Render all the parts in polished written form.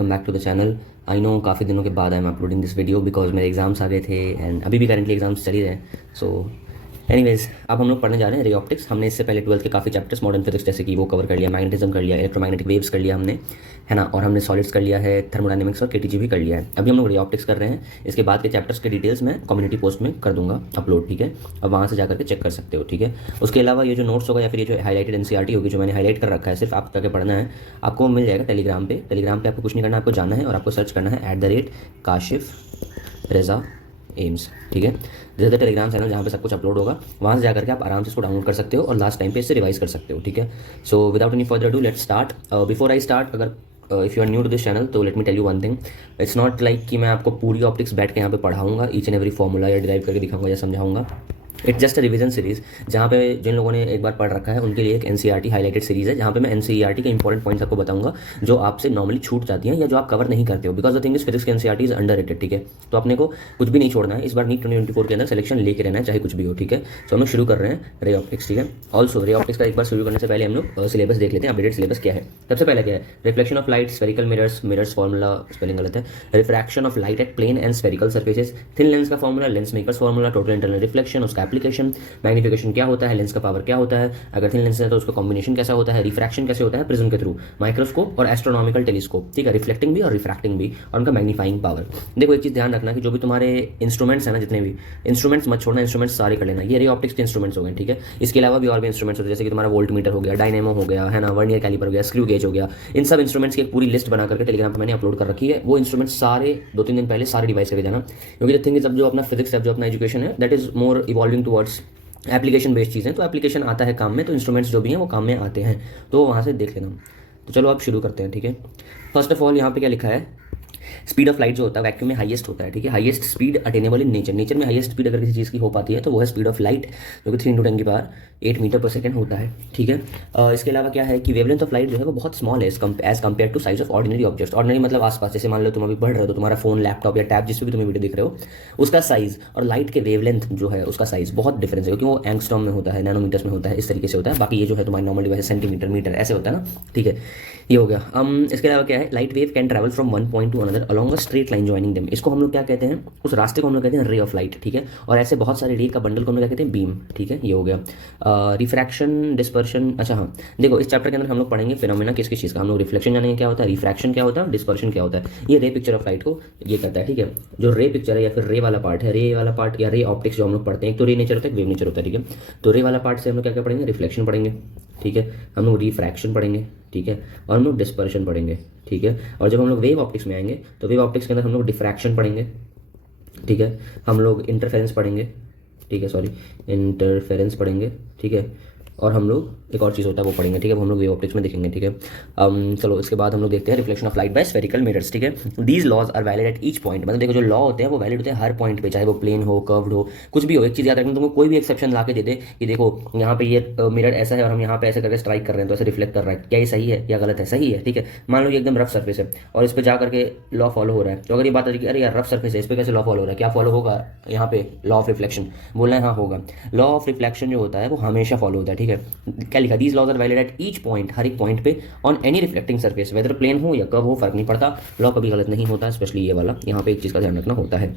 Welcome back to the channel. I know काफ़ी दिनों के बाद I am uploading this video because मेरे एग्जाम्स आ गए थे एंड अभी भी करेंटली एग्जाम्स चल ही रहे हैं। सो एनीवेज, अब हम लोग पढ़ने जा रहे हैं रे ऑप्टिक्स। हमने इससे पहले 12th के काफ़ी चैप्टर्स मॉडर्न फिजिक्स जैसे कि वो कवर कर लिया, मैग्नेटिज्म कर लिया, इलेक्ट्रोमैग्नेटिक वेव्स कर लिया हमने, है ना, और हमने सॉलिड्स कर लिया है, थर्मोडायनेमिक्स और केटीजी भी कर लिया है। अभी हम लोग रे ऑप्टिक्स कर रहे हैं। इसके बाद के चैप्टर्स के डिटेल्स मैं कम्युनिटी पोस्ट में कर दूंगा अपलोड, ठीक है। अब वहाँ से जाकर के चेक कर सकते हो, ठीक है। उसके अलावा ये जो नोट्स होगा या फिर ये जो हाईलाइटेड एनसीईआरटी होगी जो मैंने हाईलाइट कर रखा है, सिर्फ आप जाकर पढ़ना है, आपको मिल जाएगा टेलीग्राम पे। टेलीग्राम पे आपको कुछ नहीं करना, आपको जाना है और आपको सर्च करना है @काशिफ रज़ा एम्स, ठीक है। जैसे टेलीग्राम चैनल जहाँ पे सब कुछ अपलोड होगा, वहाँ से जाकर के आप आराम से इसको डाउनलोड कर सकते हो और लास्ट टाइम पे इससे रिवाइज कर सकते हो, ठीक है। So without any further do let's start. Before I start, अगर if you are new to this channel तो let me tell you one thing. It's not like कि मैं आपको पूरी ऑप्टिक्स बैठ के यहाँ पे पढ़ाऊंगा, ईच एंड एवरी फॉर्मूला या डिराइव करके दिखाऊंगा या समझाऊंगा। It's just a revision series, जहाँ पे जिन लोगों ने एक बार पढ़ रखा है उनके लिए एक एनसीईआरटी हाईलाइटेड सीरीज है, जहाँ पे मैं एनसीईआरटी के इंपॉर्टेंट पॉइंट्स आपको बताऊंगा जो आपसे नॉर्मली छूट जाती हैं या जो आप कवर नहीं करते हो, because the thing is physics के एनसीईआरटी इज अंडररेटेड, ठीक है। तो अपने को कुछ भी नहीं छोड़ना है इस बार नीट 2024 के अंदर सिलेक्शन लेके रहना है, चाहे कुछ भी हो, ठीक है। तो हम लोग शुरू कर रहे हैं रे ऑप्टिक्स, ठीक है। ऑल्सो रे ऑप्टिक्स का एक बार शुरू करने से पहले हम लोग सिलेबस देख लेते हैं, अपडेटेड सिलेबस क्या है। सबसे पहले क्या है, reflection of light, spherical mirrors, mirrors formula spelling गलत है, refraction of light at plane and spherical surfaces, thin lens का formula, lens makers formula, total internal reflection, उसका एप्लीकेशन, मैग्निफिकेशन क्या होता है, लेंस का पावर क्या होता है, अगर थिन लेंस है तो उसका कॉम्बिनेशन कैसा होता है, रिफ्रैक्शन कैसे होता है प्रिज्म के थ्रू, माइक्रोस्कोप और एस्ट्रोनॉमिकल टेलीस्कोप, ठीक है, रिफ्लेक्टिंग भी और रिफ्रैक्टिंग भी, और उनका मैग्नीफाइंग पावर। देखो एक चीज़ ध्यान रखना कि जो भी तुम्हारे इंस्ट्रूमेंट्स है ना, जितने भी इंस्ट्रूमेंट्स मत छोड़ना, इंस्ट्रूमेंट्स सारे कर लेना। ये रे ऑप्टिक्स के इंस्ट्रूमेंट्स हो गए, ठीक है। इसके अलावा भी और भी इंस्ट्रूमेंट्स होते हैं, जैसे कि तुम्हारा वोल्ट मीटर हो गया, डायनेमो हो गया, है ना, वर्नियर कैलिपर हो गया, स्क्रू गेज हो गया। इन सब इंस्ट्रूमेंट्स की एक पूरी लिस्ट बना करके टेलीग्राम पर मैंने अपलोड कर रखी है। वो इंस्ट्रूमेंट्स सारे 2-3 दिन पहले सारे डिवाइस करके जाना, क्योंकि द थिंग इज अब जो अपना फिजिक्स है, जो अपना एजुकेशन है, that is more evolving towards application based चीज़ें। तो एप्लीकेशन आता है काम में, तो इंस्ट्रूमेंट्स जो भी हैं वो काम में आते हैं, तो वहाँ से देख लेना। तो चलो अब शुरू करते हैं, ठीक है। फर्स्ट ऑफ ऑल यहाँ पे क्या लिखा है, स्पीड ऑफ लाइट जो होता है वैक्यूम में हाईएस्ट होता है, ठीक है। Highest speed attainable in nature, nature में हाईएस्ट स्पीड अगर किसी चीज़ की हो पाती है तो वो है स्पीड ऑफ लाइट, जो कि 3 × 10⁸ मीटर पर सेकंड होता है, ठीक है। इसके अलावा क्या है कि वेवलेंथ ऑफ लाइट जो है वो बहुत स्मॉल है as compare to size of ordinary objects. Ordinary मतलब आसपास, जैसे मान लो तुम अभी पढ़ रहे हो तो तुम्हारा फोन, लैपटॉप या टैब जिस भी तुम्हें वीडियो दिख रहे हो, उसका साइज और लाइट के वेवलेंथ जो है उसका साइज बहुत डिफरेंस है, क्योंकि वो एंगस्ट्रॉम में होता है, नैनोमीटर्स में होता है, इस तरीके से होता है। बाकी ये जो है तुम्हारी नॉर्मल डिवाइस सेंटीमीटर, मीटर ऐसे होता है ना, ठीक है। ये हो गया। इसके अलावा क्या है, light wave can travel from one point two another along a straight line joining them. इसको हम लोग क्या कहते हैं, उस रास्ते को हम लोग कहते हैं रे ऑफ लाइट, ठीक है। और ऐसे बहुत सारे रे का बंडल को हम लोग क्या कहते हैं, बीम, ठीक है। ये हो गया। रिफ्रैक्शन, डिस्पर्शन, अच्छा हाँ, देखो इस चैप्टर के अंदर हम लोग पढ़ेंगे फिनोमेना किस किस चीज़ का। हम लोग रिफ्लेक्शन जानेंगे क्या होता है, रिफ्रैक्शन क्या होता है, डिस्पर्शन क्या होता है। ये रे पिक्चर ऑफ लाइट को ये करता है, ठीक है। जो रे पिक्चर है या फिर रे वाला पार्ट है, रे वाला पार्ट या रे ऑप्टिक्स जो हम लोग पढ़ते हैं, एक तो रे नेचर होता है, एक वेव नेचर होता है, ठीक है। तो रे वाला पार्ट से हम लोग क्या क्या पढ़ेंगे, रिफ्लेक्शन पढ़ेंगे, ठीक है। हम लोग रिफ्रैक्शन पढ़ेंगे, ठीक है, और हम लोग डिस्पर्शन पढ़ेंगे, ठीक है। और जब हम लोग वेव ऑप्टिक्स में आएंगे तो वेव ऑप्टिक्स के अंदर हम लोग डिफ्रैक्शन पढ़ेंगे, ठीक है। हम लोग इंटरफेरेंस पढ़ेंगे, ठीक है, सॉरी इंटरफेरेंस पढ़ेंगे, ठीक है। और हम लोग एक और चीज़ होता है वो पढ़ेंगे, ठीक है, वो हम लोग वेव ऑप्टिक्स में देखेंगे, ठीक है। चलो इसके बाद हम लोग देखते हैं reflection of light by spherical mirrors, ठीक है। These laws are valid at each point, मतलब देखो जो लॉ होते हैं वो वैलिड होते हैं हर पॉइंट पे, चाहे वो प्लेन हो, कर्व्ड हो, कुछ भी हो। एक चीज़ याद रखना, तुमको कोई भी एक्सेप्शन ला के दे दे कि देखो यहाँ पे ये मिरर ऐसा है और हम यहाँ पे ऐसे करके स्ट्राइक कर रहे हैं तो ऐसे रिफ्लेक्ट कर रहा है, क्या ये सही है या गलत है, सही है, ठीक है। मान लो ये एकदम रफ सर्फेस है और इस पर जा करके लॉ फॉलो हो रहा है, तो अगर ये बात है कि अरे यार रफ सर्फेस है, इस पर कैसे लॉ फॉलो हो रहा है, क्या फॉलो होगा यहाँ पे, लॉ ऑफ रिफ्लेक्शन, बोलना है हाँ होगा। लॉ ऑफ रिफ्लेक्शन जो होता है वो हमेशा फॉलो होता है, ठीक है। क्या लिखा, these laws are valid at each point, हर एक पॉइंट पे, on any reflecting surface, whether plane हो या कर्व हो, फर्क नहीं पड़ता, लॉ कभी गलत नहीं होता, स्पेशली ये वाला। यहाँ पे एक चीज़ का ध्यान रखना होता है,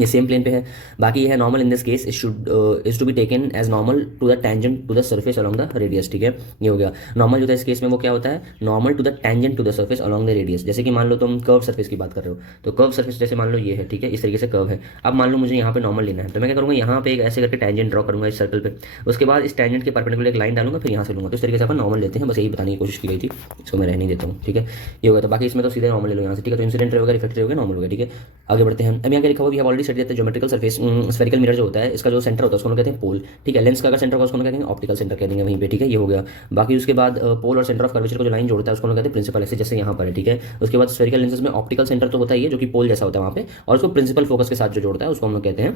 ये सेम प्लेन पे है। बाकी ये है normal in this case is to be taken as normal to the tangent to the surface along the radius, ठीक है। ये हो गया नॉर्मल जो था इस केस में, वो क्या होता है, normal to the tangent to the surface along the radius. जैसे कि मान लो तुम कर्व सर्फेस की बात कर रहे हो, तो कर्व सर्फेस जैसे मान लो ये है, ठीक है, इस तरीके से कर्व है। अब मान लो मुझे यहाँ पे नॉर्मल लेना है, तो मैं क्या करूँगा, यहाँ पे एक ऐसे करके टेंजेंट ड्रॉ करूँगा इस सर्कल पे, उसके बाद इस टेंजेंट के परपेंडिकुलर एक लाइन डालूंगा, फिर यहाँ से लूँगा। तो इस तरीके से अपन नॉर्मल लेते हैं, बस यही बताने की कोशिश की गई थी, इसको मैं रहने देता हूँ, ठीक है। ये होगा, तो बाकी इसमें तो सीधे नॉर्मल ले लो यहाँ से, ठीक है। तो इंसिडेंट होगा, रिफ्लेक्टेड होगा, नॉर्मल होगा, ठीक है। आगे बढ़ते हैं। अब यहाँ क्या लिखा हुआ, we have already studied the geometrical surface, spherical mirror जो होता है इसका जो सेंटर होता है उसको हम कहते हैं पोल, ठीक है। लेंस का अगर सेंटर होगा उसको हम कहेंगे ऑप्टिकल सेंटर कह देंगे वहीं पे, ठीक है। ये हो गया। बाकी उसके बाद पोल और सेंटर ऑफ कर्वेचर को जो लाइन जोड़ता है उसको हम कहते हैं प्रिंसिपल एक्सिस, जैसे यहाँ पर है, ठीक है। उसके बाद स्फेरिकल लेंसेज में ऑप्टिकल सेंटर तो होता ही है जो कि पोल जैसा होता है वहाँ पे, और उसको प्रिंसिपल फोकस के साथ जो जोड़ता है उसको हम लोग कहते हैं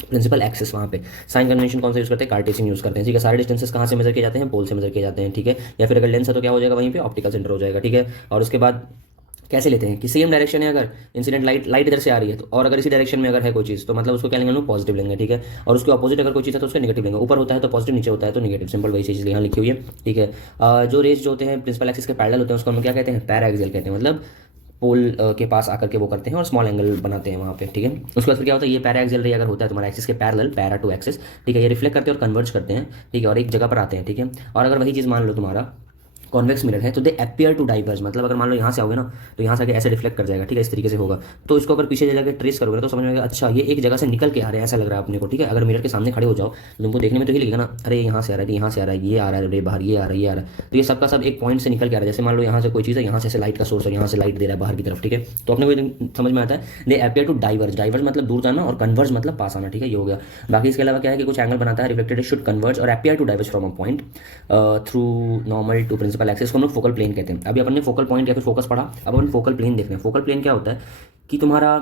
प्रिंसिपल एक्सिस। वहाँ पे साइन कन्वेंशन कौन सा यूज करते हैं, कार्टेशियन यूज करते हैं, ठीक है। सारे डिस्टेंसेस कहाँ से मेजर किए जाते हैं, पोल से मेजर किए जाते हैं, ठीक है। या फिर अगर लेंस है तो क्या हो जाएगा, वहीं पे ऑप्टिकल सेंटर हो जाएगा, ठीक है। और उसके बाद कैसे लेते हैं कि सेम डायरेक्शन है, अगर इंसिडेंट लाइट इधर से आ रही है तो, और अगर इसी डायरेक्शन में अगर है कोई चीज़ तो मतलब उसको क्या लेंगे हम लोग, पॉजिटिव लेंगे, ठीक है। और उसके ऑपोजिट अगर कोई चीज़ है तो उसका नेगेटिव लेंगे, ऊपर होता है तो पॉजिटिव, नीचे होता है तो नेगेटिव, सिंपल वही चीज़ यहाँ लिखी हुई है, ठीक है। जो रेज जो होते हैं प्रिंसिपल एक्सिस के पैरेलल होते हैं उसको हम क्या कहते हैं, पैरा एक्सियल कहते हैं, मतलब पोल के पास आकर के वो करते हैं और स्मॉल एंगल बनाते हैं वहाँ पे, ठीक है। उसके बाद फिर क्या होता है, ये पैरा एक्सियल रे अगर होता है तुम्हारा एक्सिस के पैरेलल, पैरा टू एक्सिस, ठीक है, ये रिफ्लेक्ट करते हैं और कन्वर्ज करते हैं, ठीक है, और एक जगह पर आते हैं, ठीक है। और अगर वही चीज़ मान लो तुम्हारा कॉन्वेक्स मिरर है तो दे अपियर टू डाइवर्ज, मतलब अगर मान लो यहाँ से आओगे ना तो यहाँ से आके ऐसे रिफ्लेक्ट कर जाएगा, ठीक है, इस तरीके से होगा। तो इसको अगर पीछे जाकर ट्रेस करोगे ना तो समझ में आएगा अच्छा ये एक जगह से निकल के आ रहे हैं, ऐसा लग रहा है अपने को, ठीक है। अगर मिरर के सामने खड़े हो जाओ तो तुमको देखने में तो ही लगेगा ना, अरे यहाँ से आ रहा है, यहाँ से आ रहा है, ये आ रहा है, अरे बाहर ये आ रहा है, ये आ रहा है, तो ये सबका सब एक पॉइंट से निकल के आ रहा है। जैसे मान लो यहाँ से कोई चीज़ है, यहाँ से लाइट का सोर्स है, यहाँ से लाइट दे रहा है बाहर की तरफ, ठीक है, तो अपने को समझ में आता है they appear to diverge, diverge मतलब दूर जाना और कन्वर्ज मतलब पास आना, ठीक है, ये हो गया। बाकी इसके अलावा क्या है कि कुछ एंगल बनाता है, रिफ्लेक्टेड शुड कन्वर्ज और appear to diverge from a point through normal to principal axis, को हम लोग फोकल प्लेन कहते हैं। अभी अपन ने फोकल पॉइंट या फिर फोकस पढ़ा, अब अपन फोकल प्लेन देख रहे हैं। फोकल प्लेन क्या होता है कि तुम्हारा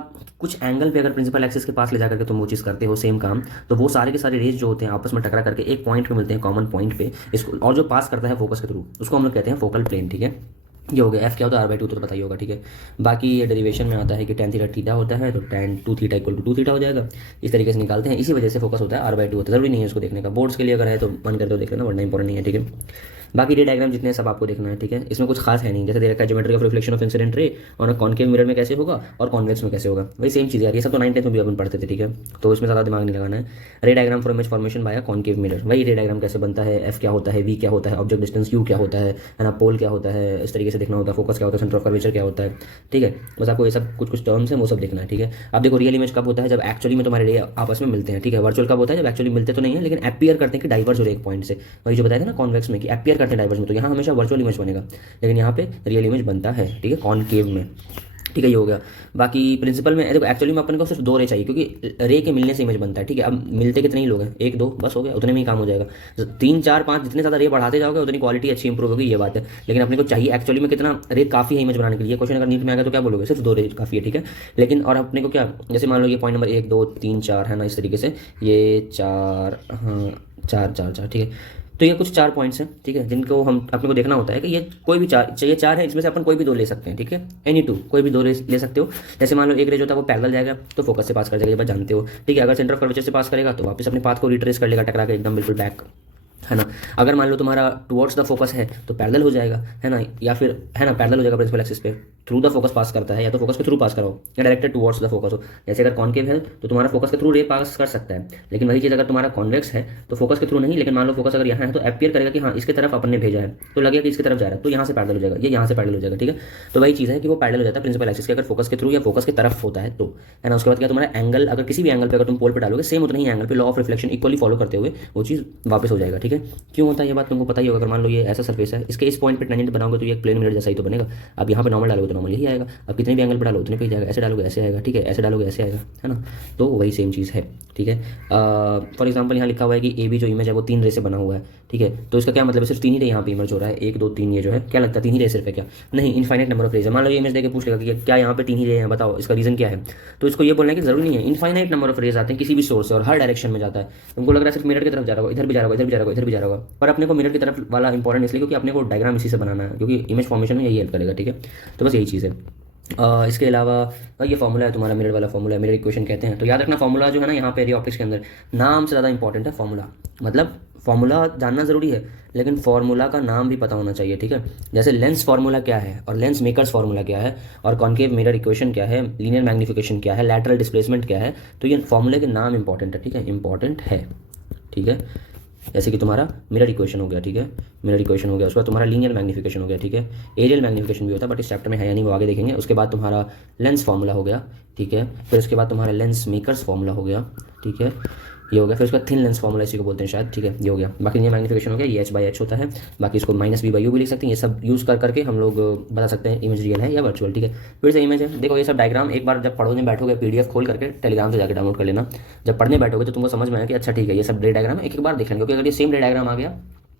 कुछ एंगल पे अगर प्रिंसिपल एक्सिस के पास ले जाकर के तुम वो चीज़ करते हो सेम काम, तो वो सारे के सारे रेज जो होते हैं आपस में टकरा करके एक पॉइंट पे मिलते हैं, कॉमन पॉइंट पे, इसको और जो पास करता है फोकस के थ्रू उसको हम लोग कहते हैं फोकल प्लेन, ठीक है। ये हो गया। एफ क्या होता है, R/2 तो पता ही होगा, ठीक है। बाकी ये डेरिवेशन में आता है कि tan थीटा थीटा होता है तो tan 2θ = 2θ हो जाएगा, इस तरीके से निकालते हैं। इसी वजह से फोकस होता है R/2 होता है, जरूरी नहीं है इसको देखने का, बोर्ड्स के लिए अगर है तो मन करते हो देख लेना, वरना इंपॉर्टेंट नहीं है, ठीक है। बाकी रे डायग्राम जितने सब आपको देखना है, ठीक है, इसमें कुछ खास है नहीं, जैसे दे रखा है geometry of reflection of incident ray और कॉन्केव मिरर में कैसे होगा और कॉन्वेक्स में कैसे होगा, वही सेम चीज़ है, ये सब तो 9th 10th में भी अपन पढ़ते थे, ठीक है, तो इसमें ज़्यादा दिमाग नहीं लगाना है। रे diagram for image formation by concave mirror, वही रे डायग्राम कैसे बनता है, एफ क्या होता है, वी क्या होता है, ऑब्जेक्ट डिस्टेंस यू क्या होता है ना, पोल क्या होता है, इस तरीके से देखना होता है, फोकस क्या होता है, सेंटर ऑफ कर्वेचर क्या होता है, ठीक है, बस आपको ये सब कुछ टर्म्स हैं वो सब देखना है, ठीक है। अब देखो रियल इमेज कब होता है, जब एक्चुअली में तुम्हारे रे आपस में मिलते हैं, ठीक है। वर्चुअल कब होता है, जब एक्चुअली मिलते तो नहीं है लेकिन अपियर करते हैं कि डाइवर्ज हो रहे एक पॉइंट से, वही जो बताया था ना कॉन्वेक्स में कि अपियर करते हैं डाइवर्ज में, तो यहाँ हमेशा वर्चुअल इमेज बनेगा, लेकिन यहाँ पे रियल इमेज बनता है, ठीक है, कॉनकेव में, ठीक है, ये हो गया। बाकी प्रिंसिपल में देखो एक्चुअली में अपन को सिर्फ 2 रे चाहिए, क्योंकि रे के मिलने से इमेज बनता है, ठीक है। अब मिलते कितने ही लोग हैं, 1 2 बस हो गया, उतने में ही काम हो जाएगा। 3 4 5 जितने ज़्यादा रे बढ़ाते जाओगे उतनी क्वालिटी अच्छी इंप्रूव होगी, ये बात है। लेकिन अपने को चाहिए एक्चुअली में कितना रे काफ़ी है इमेज बनाने के लिए, क्वेश्चन अगर नीट में आएगा तो क्या बोलोगे, सिर्फ 2 रे काफ़ी है, ठीक है। लेकिन और अपने को क्या, जैसे मान लो ये पॉइंट नंबर 1 2 3 4 है ना, इस तरीके से ये 4 हाँ 4 4 4, ठीक है। तो ये कुछ 4 पॉइंट्स हैं, ठीक है, जिनको हम अपने को देखना होता है कि ये कोई भी 4 चाहिए, 4 है, इसमें से अपन कोई भी 2 ले सकते हैं, ठीक है, एनी 2 कोई भी 2 ले सकते हो। जैसे मान लो एक रे जो होता है वो पैरेलल जाएगा तो फोकस से पास कर जाएगा, ये बात जानते हो, ठीक है। अगर सेंटर ऑफ कर्वेचर से पास करेगा तो वापस अपने पाथ को रिट्रेस कर लेगा, टकरा के एकदम बिल्कुल बैक, है ना। अगर मान लो तुम्हारा टुवर्ड्स द फोकस है तो पैरेलल हो जाएगा, है ना, या फिर है ना पैरेलल हो जाएगा प्रिंसिपल एक्सिस पे, थ्रू द फोकस पास करता है, या तो फोकस के थ्रू पास कराओ या डायरेक्टेड टुवर्ड्स द फोकस हो। जैसे अगर कॉन्केव है तो तुम्हारा फोकस के थ्रू रे पास कर सकता है, लेकिन वही चीज़ अगर तुम्हारा कॉन्वेक्स है तो फोकस के थ्रू नहीं, लेकिन मान लो फोकस अगर यहाँ है तो अपियर करेगा कि हाँ इसके तरफ अपन ने भेजा है, तो लगेगा कि इसकी तरफ जा रहा है, तो यहाँ से पैरेलल हो जाएगा, ये यहाँ से पैरेलल हो जाएगा, ठीक है। तो वही चीज़ है कि वो पैरेलल हो जाता है प्रिंसिपल एक्सिस के, अगर फोकस के थ्रू या फोकस की तरफ होता है तो, है ना। उसके बाद क्या तुम्हारा एंगल, अगर किसी भी एंगल पे अगर तुम पोल पे डालोगे सेम उतना ही एंगल पे law of reflection equally follow करते हुए वो चीज़ वापस हो जाएगा, ठीक है। क्यों होता है ये बात तुमको पता ही होगा। अगर मान लो ये ऐसा सरफेस है, इसके इस पॉइंट पे टेंजेंट बनाओगे तो ये एक प्लेन मिरर जैसा ही तो बनेगा। अब यहाँ पे नॉर्मल डालोगे तो नॉर्मल यही आएगा, अब कितने भी एंगल पे डालो उतने पे ही जाएगा, ऐसे डालोगे ऐसे आएगा, ठीक है, ऐसे डालोगे ऐसे आएगा, है ना। तो वही सेम चीज़ है, ठीक है। फॉर एग्जाम्पल यहाँ लिखा हुआ है कि ए बी जो इमेज है वो 3 रे से बना हुआ है, ठीक है, तो इसका क्या मतलब है, सिर्फ 3 ही रे यहाँ पे इमर्ज हो रहा है, 1 2 3, ये जो है क्या लगता है 3 ही रे सिर्फ है क्या, नहीं, इनफाइनाइट नंबर ऑफ रेज है। मान लो ये इमेज देके पूछ लेगा कि क्या यहाँ पे 3 ही रे हैं, बताओ इसका रीजन क्या है, तो इसको ये बोलना है कि जरूरी नहीं है, इनफाइनाइट नंबर ऑफ रेज आते हैं किसी भी सोर्स से और हर डायरेक्शन में जाता है। तुमको लग रहा है सिर्फ मिरर की तरफ जा रहा होगा, इधर भी जा रहा होगा, इधर भी जा रहा होगा, इधर भी जा रहा होगा, पर अपने को मिरर की तरफ वाला इंपॉर्टेंट इसलिए क्योंकि अपने को डायग्राम इसी से बनाना है, क्योंकि इमेज फॉर्मेशन में यही हेल्प करेगा, ठीक है। तो बस यही चीज़ है। इसके अलावा ये फॉर्मूला है तुम्हारा मिरर वाला फॉर्मूला है, मिरर इक्वेशन कहते हैं। तो याद रखना फॉर्मूला जो है ना यहाँ पे रे ऑप्टिक्स के अंदर नाम से ज़्यादा इंपॉर्टेंट है फॉर्मूला, मतलब फॉर्मूला जानना ज़रूरी है लेकिन फॉर्मूला का नाम भी पता होना चाहिए, ठीक है। जैसे लेंस फार्मूला क्या है और लेंस मेकर्स फार्मूला क्या है और कॉन्केव मिरर इक्वेशन क्या है, लीनियर मैग्निफिकेशन क्या है, लैटरल डिस्प्लेसमेंट क्या है, तो ये फॉर्मूले के नाम इंपॉर्टेंट है, ठीक है, इंपॉर्टेंट है, ठीक है। जैसे कि तुम्हारा मिरर इक्वेशन हो गया, ठीक है, मिरर इक्वेशन हो गया, उसके बाद तुम्हारा लीनियर मैग्निफिकेशन हो गया, ठीक है, एरियल मैग्निफिकेशन भी होता है बट इस चैप्टर में है या नहीं वो आगे देखेंगे। उसके बाद तुम्हारा लेंस फार्मूला हो गया, ठीक है, फिर उसके बाद तुम्हारा लेंस मेकर्स फार्मूला हो गया, ठीक है, ये हो गया। फिर उसका थिन लेंस फार्मूला इसी को बोलते हैं शायद, ठीक है, ये हो गया। बाकी ये मैग्निफिकेशन हो गया, ये h/h होता है, बाकी इसको -b/u भी लिख सकते हैं। ये सब यूज़ करके हम लोग बता सकते हैं इमेज रियल है या वर्चुअल, ठीक है। फिर से इमेज है, देखो ये सब डायग्राम एक बार जब पढ़ने बैठोगे PDF खोल करके टेलीग्राम से जाकर डाउनलोड कर लेना, जब पढ़ने बैठोगे तो तुमको समझ में आया कि अच्छा ठीक है ये सब रे डायग्राम है, एक बार देख लेंगे, क्योंकि अगर ये सेम रे डायग्राम आ गया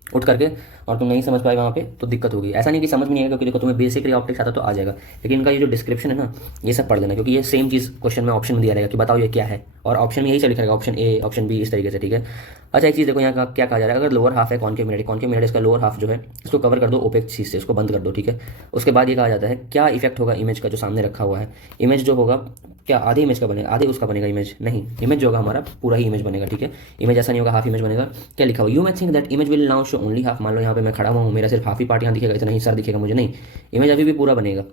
उठ करके और तुम नहीं समझ पाए वहाँ पे तो दिक्कत होगी। ऐसा नहीं कि समझ में नहीं आएगा, क्योंकि देखो तुम्हें बेसिक रे ऑप्टिक्स आता तो आ जाएगा, लेकिन इनका ये जो डिस्क्रिप्शन है ना ये सब पढ़ लेना, क्योंकि ये सेम चीज़ क्वेश्चन में ऑप्शन में दिया रहेगा कि बताओ ये क्या है, और ऑप्शन में यही सब लिखा रहेगा, ऑप्शन A ऑप्शन B इस तरीके से, ठीक है। अच्छा एक चीज़ देखो यहाँ का क्या कहा जा रहा है, अगर लोअर हाफ है कॉन्केव मिरर इसका लोअर हाफ जो है इसको कवर कर दो ओपेक चीज़ से, इसको बंद कर दो, ठीक है। उसके बाद ये कहा जाता है क्या इफेक्ट होगा इमेज का जो सामने रखा हुआ है, इमेज जो होगा क्या आधे इमेज का बनेगा, आधे उसका बनेगा इमेज, नहीं, इमेज जो होगा हमारा पूरा ही इमेज बनेगा, ठीक है। इमेज ऐसा नहीं होगा हाफ इमेज बनेगा। क्या लिखा हुआ, यू मैं think that image will now show only half, मान लो यहाँ पे मैं खड़ा हुआ हूँ, मेरा सिर्फ हाफ ही पार्ट यहाँ दिखेगा, इतना ही सर दिखेगा मुझे, नहीं, इमेज अभी भी पूरा बनेगा,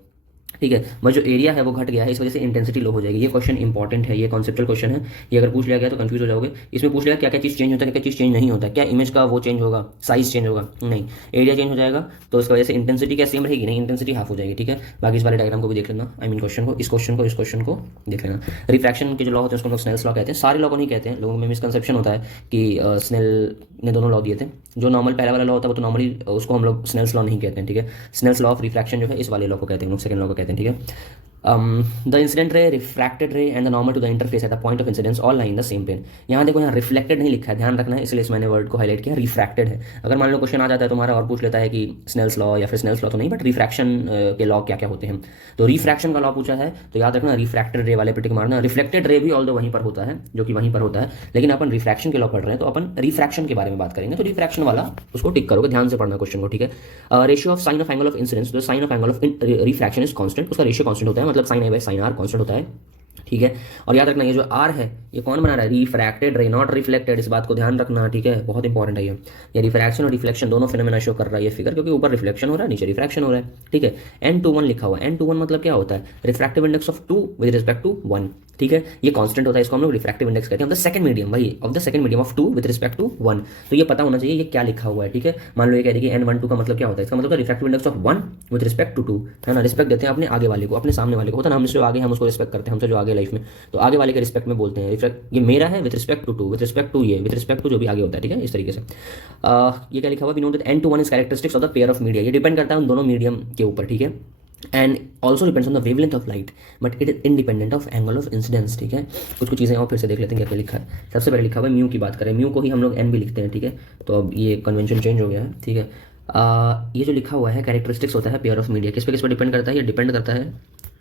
ठीक है, बट जो एरिया है वो घट गया है, इस वजह से इंटेंसिटी लो हो जाएगी। ये क्वेश्चन इंपॉर्टेंट है, ये कॉन्सेप्चुअल क्वेश्चन है। ये अगर पूछ लिया गया तो कंफ्यूज हो जाओगे। इसमें पूछ लिया क्या क्या चीज़ चेंज होता है, क्या क्या चीज़ चेंज नहीं होता है, क्या इमेज का वो चेंज होगा, साइज चेंज होगा, नहीं, एरिया चेंज हो जाएगा। तो इसकी वजह से इंटेंसिटी क्या सेम रहेगी, नहीं, इंटेंसिटी हाफ हो जाएगी। ठीक है, बाकी इस वाले डायग्राम को भी देख लेना, आई मीन क्वेश्चन को, इस क्वेश्चन को देख लेना। रिफ्रैक्शन के जो लॉ होते हैं उसको हम लोग स्नेल्स लॉ कहते हैं। सारे लॉ को नहीं कहते हैं, लोगों में मिसकंसेप्शन होता है कि स्नेल ने दोनों लॉ दिए थे। जो नॉर्मल पहला वाला लॉ होता है वो तो नॉर्मली उसको हम लोग स्नेल्स लॉ नहीं कहते हैं। ठीक है, स्नेल्स लॉ ऑफ रिफ्रैक्शन जो है इस वाले लॉ को कहते हैं हम लोग, सेकंड लॉ को कहते हैं। ठीक है, the incident ray, refracted ray and the normal to the interface at the point of incidence all lie in the same plane. यहाँ देखो, यहाँ रिफ्लेक्टेड नहीं लिखा है, ध्यान रखना है, इसलिए इस मैंने वर्ड को हाईलाइट किया, रिफ्रैक्टेड है। अगर मान लो क्वेश्चन आ जाता है तुम्हारा और पूछ लेता है कि स्नेल्स लॉ, या फिर स्नेल्स लॉ तो नहीं बट रिफ्रैक्शन के लॉ क्या क्या होते हैं, तो रिफ्रैक्शन का लॉ पूछा है तो याद रखना रिफ्रैक्टेड रे वाले पे टिक मारना। रिफ्लेक्टेड रे भी ऑल्दो वहीं पर होता है, जो कि वहीं पर होता है, लेकिन अपन रिफ्रैक्शन के लॉ पढ़ रहे हैं तो अपन रिफ्रैक्शन के बारे में बात करेंगे, तो रिफ्रैक्शन वाला उसको टिक करोगे, ध्यान से पढ़ना क्वेश्चन को। ठीक है, ratio of sine of angle of incidence, तो sine of angle of refraction is constant, उसका रेशियो कांस्टेंट होता है, मतलब sine A by sine R constant होता है। ठीक है, और याद रखना ये जो आर है ये कौन बना रहा है, रिफ्रैक्टेड रे, नॉट रिफ्लेक्टेड, इस बात को ध्यान रखना। ठीक है, बहुत इंपॉर्टेंट है ये रिफ्रैक्शन और रिफ्लेक्शन दोनों फिनोमेना शो कर रहा है ये फिगर, क्योंकि ऊपर रिफ्लेक्शन हो रहा है, नीचे रिफ्रैक्शन हो रहा है। ठीक है, n/2 1 लिखा हुआ है, n/2 मतलब क्या होता है, refractive index of 2 with respect to 1। ठीक है, ये कांस्टेंट होता है, इसको हम लोग रिफ्रैक्टिव इंडेक्स कहते हैं ऑफ द सेकंड मीडियम, वही of the second medium of 2 with respect to 1। तो ये पता होना चाहिए ये क्या लिखा हुआ है। ठीक है, मान लो ये कह रही है n/2 का मतलब क्या होता है, इसका मतलब refractive index of 1 with respect to 2, है ना। रिस्पेक्ट देते हैं अपने आगे वाले को, अपने सामने वाले को, होता है ना, हमसे जो आगे हम उसको रिस्पेक्ट करते हैं, हमसे जो आगे लाइफ में, तो आगे वाले के रिस्पेक्ट में बोलते हैं रिफ्रैक्ट, ये मेरा है with respect to 2, with respect to ये, विद रिस्पेक्ट टू जो भी आगे होता है। ठीक है, इस तरीके से ये क्या लिखा हुआ, we know that n/1 is characteristics of the pair of media, ये डिपेंड करता है उन दोनों मीडियम के ऊपर। ठीक है, and also depends on the wavelength of light, but it is independent of angle of incidence. ठीक है, कुछ चीज़ें और फिर से देख लेते हैं क्या क्या लिखा है। सबसे पहले लिखा हुआ है म्यू की बात करें, म्यू को ही हम लोग एन भी लिखते हैं। ठीक है, तो अब ये कन्वेंशन चेंज हो गया है। ठीक है, ये जो लिखा हुआ है कैरेक्टरिस्टिक्स होता है पेयर ऑफ मीडिया, किस पे डिपेंड करता है, ये डिपेंड करता है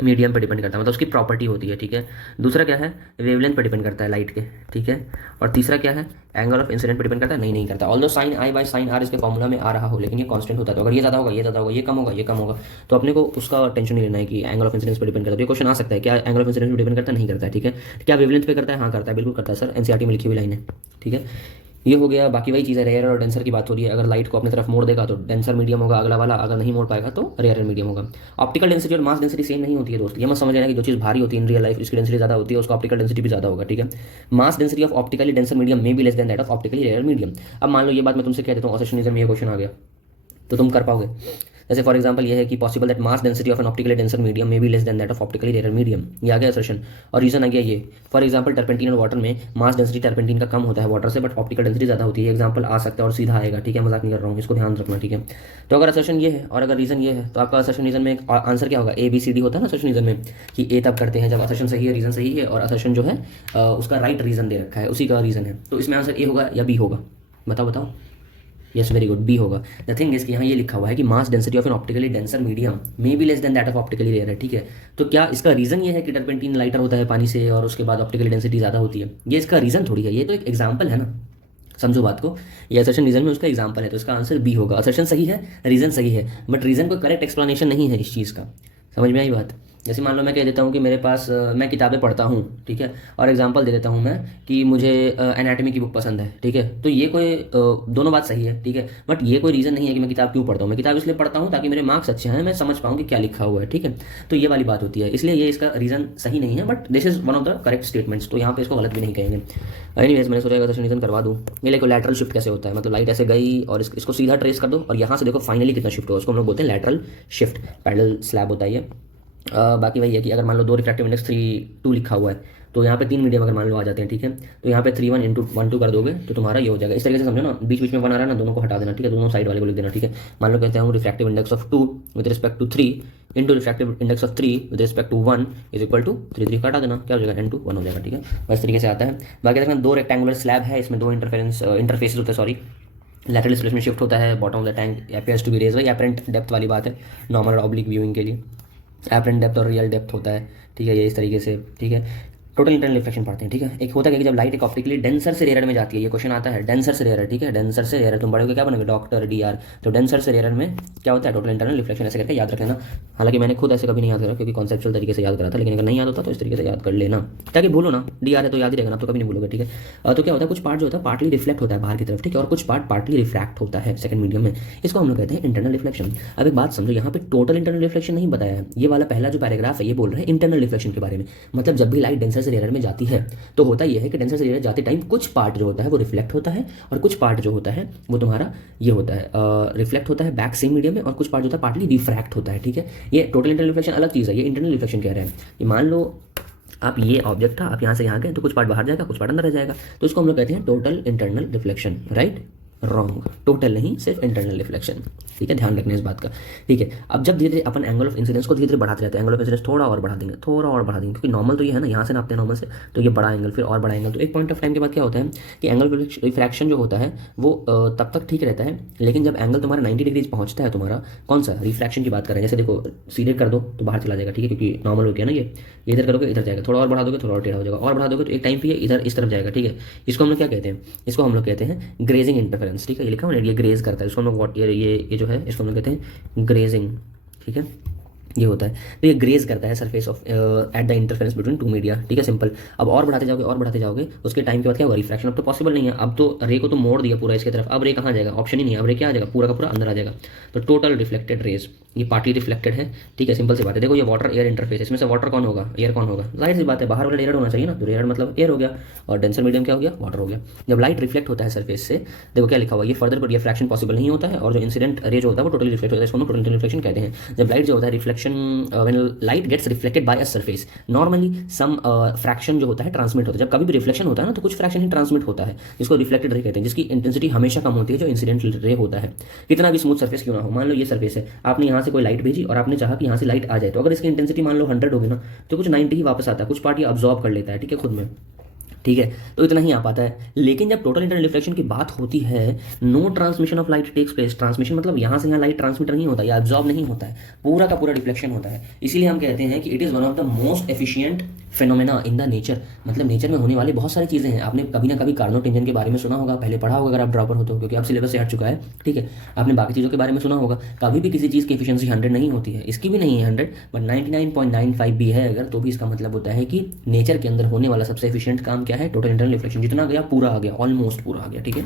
मीडियम पे डिपेंड करता है, मतलब उसकी प्रॉपर्टी होती है। ठीक है, दूसरा क्या है, वेवलेंथ पे डिपेंड करता है लाइट के। ठीक है, और तीसरा क्या है, एंगल ऑफ इंसिडेंट पे डिपेंड करता है, नहीं करता। Although sine i by sine r इसके फॉर्मूला में आ रहा हो, लेकिन ये कांस्टेंट होता है, तो अगर ये ज़्यादा होगा, ये ज़्यादा होगा, ये कम होगा, ये कम होगा, तो अपने को उसका टेंशन नहीं लेना है कि एंगल ऑफ इंसिडेंस पे डिपेंड करता है। ये क्वेश्चन आ सकता है, क्या एंगल ऑफ इंसिडेंस पे डिपेंड करता है, नहीं करता है। ठीक है, क्या वेवलेंथ पे करता है, हाँ करता है, बिल्कुल करता है सर, एनसीईआरटी में लिखी हुई लाइन है। ठीक है, ये हो गया। बाकी वही चीज़ है, रेयर और डेंसर की बात हो रही है, अगर लाइट को अपनी तरफ मोड़ देगा तो डेंसर मीडियम होगा अगला वाला, अगर नहीं मोड़ पाएगा तो रेयर मीडियम होगा। ऑप्टिकल डेंसिटी और मास डेंसिटी सेम नहीं होती है दोस्त, ये मत समझ लेना कि जो चीज़ भारी होती है इन रियल लाइफ इसकी डेंसिटी ज़्यादा होती है, उसका ऑप्टिकल डेंसिटी भी ज़्यादा होगा। ठीक है, mass density of optically denser medium may be less than that of optically rarer medium. अब मान लो ये बात मैं तुमसे कह देता हूँ, असोसिएशनिज्म में ये क्वेश्चन आ गया तो तुम कर पाओगे। जैसे फॉर एग्जांपल ये है कि possible that mass density of an optically denser medium may be less than that of optically rarer medium, ये आ गया असर्शन। और रीजन आ गया ये, फॉर एग्जांपल टर्पेंटीन और वाटर में मास डेंसिटी टर्पेंटीन का कम होता है वाटर से, बट ऑप्टिकल डेंसिटी ज़्यादा होती है। एग्जांपल आ सकता है और सीधा आएगा। ठीक है, मजाक नहीं कर रहा हूँ, इसको ध्यान रखना। ठीक है, तो अगर असर्शन ये है और अगर रीजन ये है तो आपका असर्शन रीजन में आंसर क्या होगा, ABCD होता है ना असर्शन रीजन में, कि ए तब करते हैं जब असर्शन सही है, रीजन सही है, और असर्शन जो है उसका राइट रीजन दे रखा है, उसी का रीजन है। तो इसमें आंसर ए होगा या बी होगा, बताओ। यस, वेरी गुड, बी होगा। द थिंग इज कि यहाँ ये लिखा हुआ है कि mass density of an optically denser medium may be less than that of optically rarer है। ठीक है, तो क्या इसका रीजन ये है कि टर्पेंटीन लाइटर होता है पानी से और उसके बाद ऑप्टिकली डेंसिटी ज़्यादा होती है, ये इसका रीजन थोड़ी है, ये तो एक एग्जाम्पल है ना, समझो बात को। ये असर्शन रीजन में उसका एग्जाम्पल है, तो इसका आंसर बी होगा। असर्शन सही है, रीजन सही है, बट रीजन को करेक्ट एक्सप्लेनेशन नहीं है इस चीज़ का। समझ में आई बात। जैसे मान लो मैं कह देता हूँ कि मेरे पास मैं किताबें पढ़ता हूँ, ठीक है, और एग्जांपल दे देता हूँ मैं कि मुझे एनाटॉमी की बुक पसंद है, ठीक है, तो ये कोई दोनों बात सही है, ठीक है, बट ये कोई रीज़न नहीं है कि मैं किताब क्यों पढ़ता हूँ। मैं किताब इसलिए पढ़ता हूँ ताकि मेरे मार्क्स अच्छे हैं, मैं समझ पाऊँ कि क्या लिखा हुआ है, ठीक है, तो ये वाली बात होती है। इसलिए ये इसका रीज़न सही नहीं है, but this is one of the correct statements, तो यहाँ पे इसको गलत भी नहीं कहेंगे। एनीवेज मैंने सोचा कि रीज़न करवा दूँ। ये देखो लैटरल शिफ्ट कैसे होता है, मतलब लाइट ऐसे गई और इसको सीधा ट्रेस कर दो और यहाँ से देखो फाइनली कितना शिफ्ट हुआ, उसको हम लोग बोलते हैं लैटरल शिफ्ट। पैरेलल स्लैब होता है ये। बाकी वही है कि अगर मान लो 2 रिफ्रैक्टिव इंडेक्स 3 2 लिखा हुआ है, तो यहाँ पे 3 मीडियम अगर मान लो आ जाते हैं, ठीक है, तो यहाँ पे 3 1 × 1 2 कर दोगे तो तुम्हारा ये हो जाएगा। इस तरीके से समझो ना, बीच बीच में 1 आ रहा है ना, दोनों को हटा देना, ठीक है, दोनों साइड वाले को लिख देना, ठीक है। मान लो कहते हैं refractive index of 2 with respect to 3 into refractive index of 3 with respect to 1 is equal to 3 3 हटा देना, क्या हो जाएगा, n/2 1 हो जाएगा, ठीक है। बस तरीके से आता है। बाकी देखना 2 रेक्टेंगुलर स्लैब है, इसमें 2 इंटरफेसेस होते हैं, सॉरी, लैटरल डिस्प्लेसमेंट शिफ्ट होता है, bottom of the tank appears to be raise, वही एपरेंट डेप्थ वाली बात है, नॉर्मल और ऑब्लिक व्यूइंग के लिए एपरेंट डेप्थ और रियल डेप्थ होता है, ठीक है, ये इस तरीके से, ठीक है। टोटल इंटरनल रिफ्लेक्शन पढ़ते हैं, ठीक है। एक होता है कि जब लाइट एक ऑप्टिकली डेंसर से रेयर में जाती है, ये क्वेश्चन आता है डेंसर से रेयर, ठीक है, डेंसर से रेयर, तुम बड़े हो क्या बनोगे, डॉक्टर, डीआर। तो डेंसर से रेयर में क्या होता है, टोटल इंटरनल रिफ्लेक्शन, ऐसे करके याद रख लेना। हालांकि मैंने खुद ऐसे कभी नहीं याद करा क्योंकि कॉन्सेप्चुअल तरीके से याद करा था, लेकिन अगर नहीं याद होता तो इस तरीके से याद कर लेना ताकि भूलो ना, डीआर है तो याद ही रहेगा ना, तो कभी नहीं भूलोगे, ठीक है। तो क्या होता है, कुछ पार्ट जो होता है पार्टली रिफ्लेक्ट होता है बाहर की तरफ, ठीक है, और कुछ पार्ट पार्टली रिफ्रैक्ट होता है सेकंड मीडियम में, इसको हम लोग कहते हैं इंटरनल रिफ्लेक्शन। अब एक बात समझो, यहाँ पे टोटल इंटरनल रिफ्लेक्शन नहीं बताया है, ये वाला पहला जो पैराग्राफ है ये बोल रहे हैं इंटरनल रिफ्लेक्शन के बारे में। मतलब जब भी लाइट डेंसर से रेयर में जाती है तो होता यह है कि डेंसर से रेयर जाते टाइम कुछ पार्ट जो होता है वो रिफ्लेक्ट होता है, और कुछ पार्ट जो होता है वो तुम्हारा ये होता है रिफ्लेक्ट होता है बैक सेम मीडियम में, और कुछ पार्ट जो होता है पार्टली रिफ्रैक्ट होता है, ठीक है। ये टोटल इंटरनल रिफ्लेक्शन अलग चीज़ है, ये इंटरनल रिफ्लेक्शन कह रहे हैं। ये मान लो आप ये ऑब्जेक्ट था, आप यहाँ से यहाँ गए तो कुछ पार्ट बाहर जाएगा, कुछ पार्ट अंदर रह जाएगा, तो इसको हम लोग कहते हैं total internal reflection, right. Wrong, total नहीं, सिर्फ इंटरनल रिफ्लेक्शन, ठीक है, ध्यान रखना इस बात का, ठीक है। अब जब धीरे धीरे अपन एंगल ऑफ इंसिडेंस को धीरे धीरे बढ़ाते रहते हैं, एंगल ऑफ इंसिडेंस थोड़ा और बढ़ा देंगे, थोड़ा और बढ़ा देंगे, क्योंकि नॉर्मल तो ये है ना, यहाँ से नापते हैं नॉर्मल से, तो ये बड़ा एंगल, फिर और बड़ा एंगल, तो एक पॉइंट ऑफ टाइम के बाद क्या होता है कि एंगल रिफ्रैक्शन जो होता है वो तब तक ठीक रहता है, लेकिन जब एंगल तुम्हारा 90 डिग्री पहुँचता है, तुम्हारा कौन सा रिफ्रैक्शन की बात कर रहे हैं, जैसे देखो सीधे कर दो तो बाहर चला जाएगा, ठीक है, क्योंकि नॉर्मल हो गया ना, ये इधर करोगे इधर जाएगा, थोड़ा और बढ़ा दोगे थोड़ा और टेढ़ा हो जाएगा, और बढ़ा दोगे तो एक टाइम पे ये इधर इस तरफ जाएगा, ठीक है। इसको हम लोग क्या कहते हैं, इसको हम लोग कहते हैं ग्रेजिंग इंटरफेरेंस, ठीक है, ये लिखा हुआ है, ये ग्रेज करता है, इसको हम लोग ये जो है इसको हम लोग कहते हैं ग्रेजिंग, ठीक है, ये होता है। तो ये ग्रेज करता है surface of at the interference between two media, ठीक है, सिंपल। अब और बढ़ाते जाओगे और बढ़ाते जाओगे, उसके टाइम के बाद क्या होगा, रिफ्रैक्शन। अब तो पॉसिबल नहीं है, अब तो रे को तो मोड़ दिया पूरा इसकी तरफ, अब रे कहाँ जाएगा, ऑप्शन ही नहीं है, अब रे क्या आ जाएगा, पूरा का पूरा अंदर आ जाएगा। तो टोटल रिफ्लेक्टेड रेज, ये पार्टली रिफ्लेक्टेड है, ठीक है, सिंपल सी बात है। देखो ये वाटर एयर इंटरफेस, इसमें से वाटर कौन होगा, एयर कौन होगा, जाहिर सी बात है बाहर वाला एयर होना चाहिए ना, तो एयर मतलब एयर हो गया, और डेंसर मीडियम क्या हो गया, वाटर हो गया। जब लाइट रिफ्लेक्ट होता है सरफेस से, देखो क्या लिखा हुआ, ये फर्दर रिफ्रैक्शन पॉसिबल नहीं होता है, और जो इंसिडेंट रे जो होता है वो टोटली रिफ्लेक्ट होता है, इसको हम टोटल रिफ्लेक्शन कहते हैं। जब लाइट जो होता है reflection, when light gets reflected by a surface, normally some fraction जो होता है ट्रांसमिट होता है। जब कभी भी रिफ्लेक्शन होता है ना तो कुछ फ्रैक्शन ही ट्रांसमिट होता है, जिसको रिफ्लेक्टेड रे कहते हैं, जिसकी इंटेंसिटी हमेशा कम होती है जो इंसिडेंट रे होता है, कितना भी स्मूथ सरफेस क्यों ना हो। मान लो ये सरफेस है, आपने यहाँ से कोई लाइट भेजी और आपने चाहा कि यहाँ से लाइट आ जाए, तो अगर इसकी इंटेंसिटी मान लो 100 होगी ना, तो कुछ 90 ही वापस आता है, कुछ पार्ट ये अब्जॉर्ब कर लेता है, ठीक है, खुद में, ठीक है, तो इतना ही आ पाता है। लेकिन जब टोटल इंटरनल रिफ्लेक्शन की बात होती है, no transmission of light takes place, transmission मतलब यहाँ से यहाँ लाइट ट्रांसमिट नहीं होता या एब्जॉर्ब नहीं होता है, पूरा का पूरा रिफ्लेक्शन होता है। इसीलिए हम कहते हैं कि it is one of the most efficient phenomena in the nature, मतलब नेचर में होने वाली बहुत सारी चीज़ें हैं। आपने कभी ना कभी कार्नोट टेंजन के बारे में सुना होगा, पहले पढ़ा होगा अगर आप ड्रॉपर हो तो, क्योंकि आप सिलेबस से हट चुका है, ठीक है। आपने बाकी चीज़ों के बारे में सुना होगा, कभी भी किसी चीज़ की एफिशिएंसी 100 नहीं होती है, इसकी भी नहीं है 100, बट 99.95 भी है अगर, तो भी इसका मतलब होता है कि नेचर के अंदर होने वाला सबसे एफिशिएंट काम क्या है, टोटल इंटरनल रिफ्लेक्शन। जितना गया पूरा आ गया, ऑलमोस्ट पूरा आ गया, ठीक है।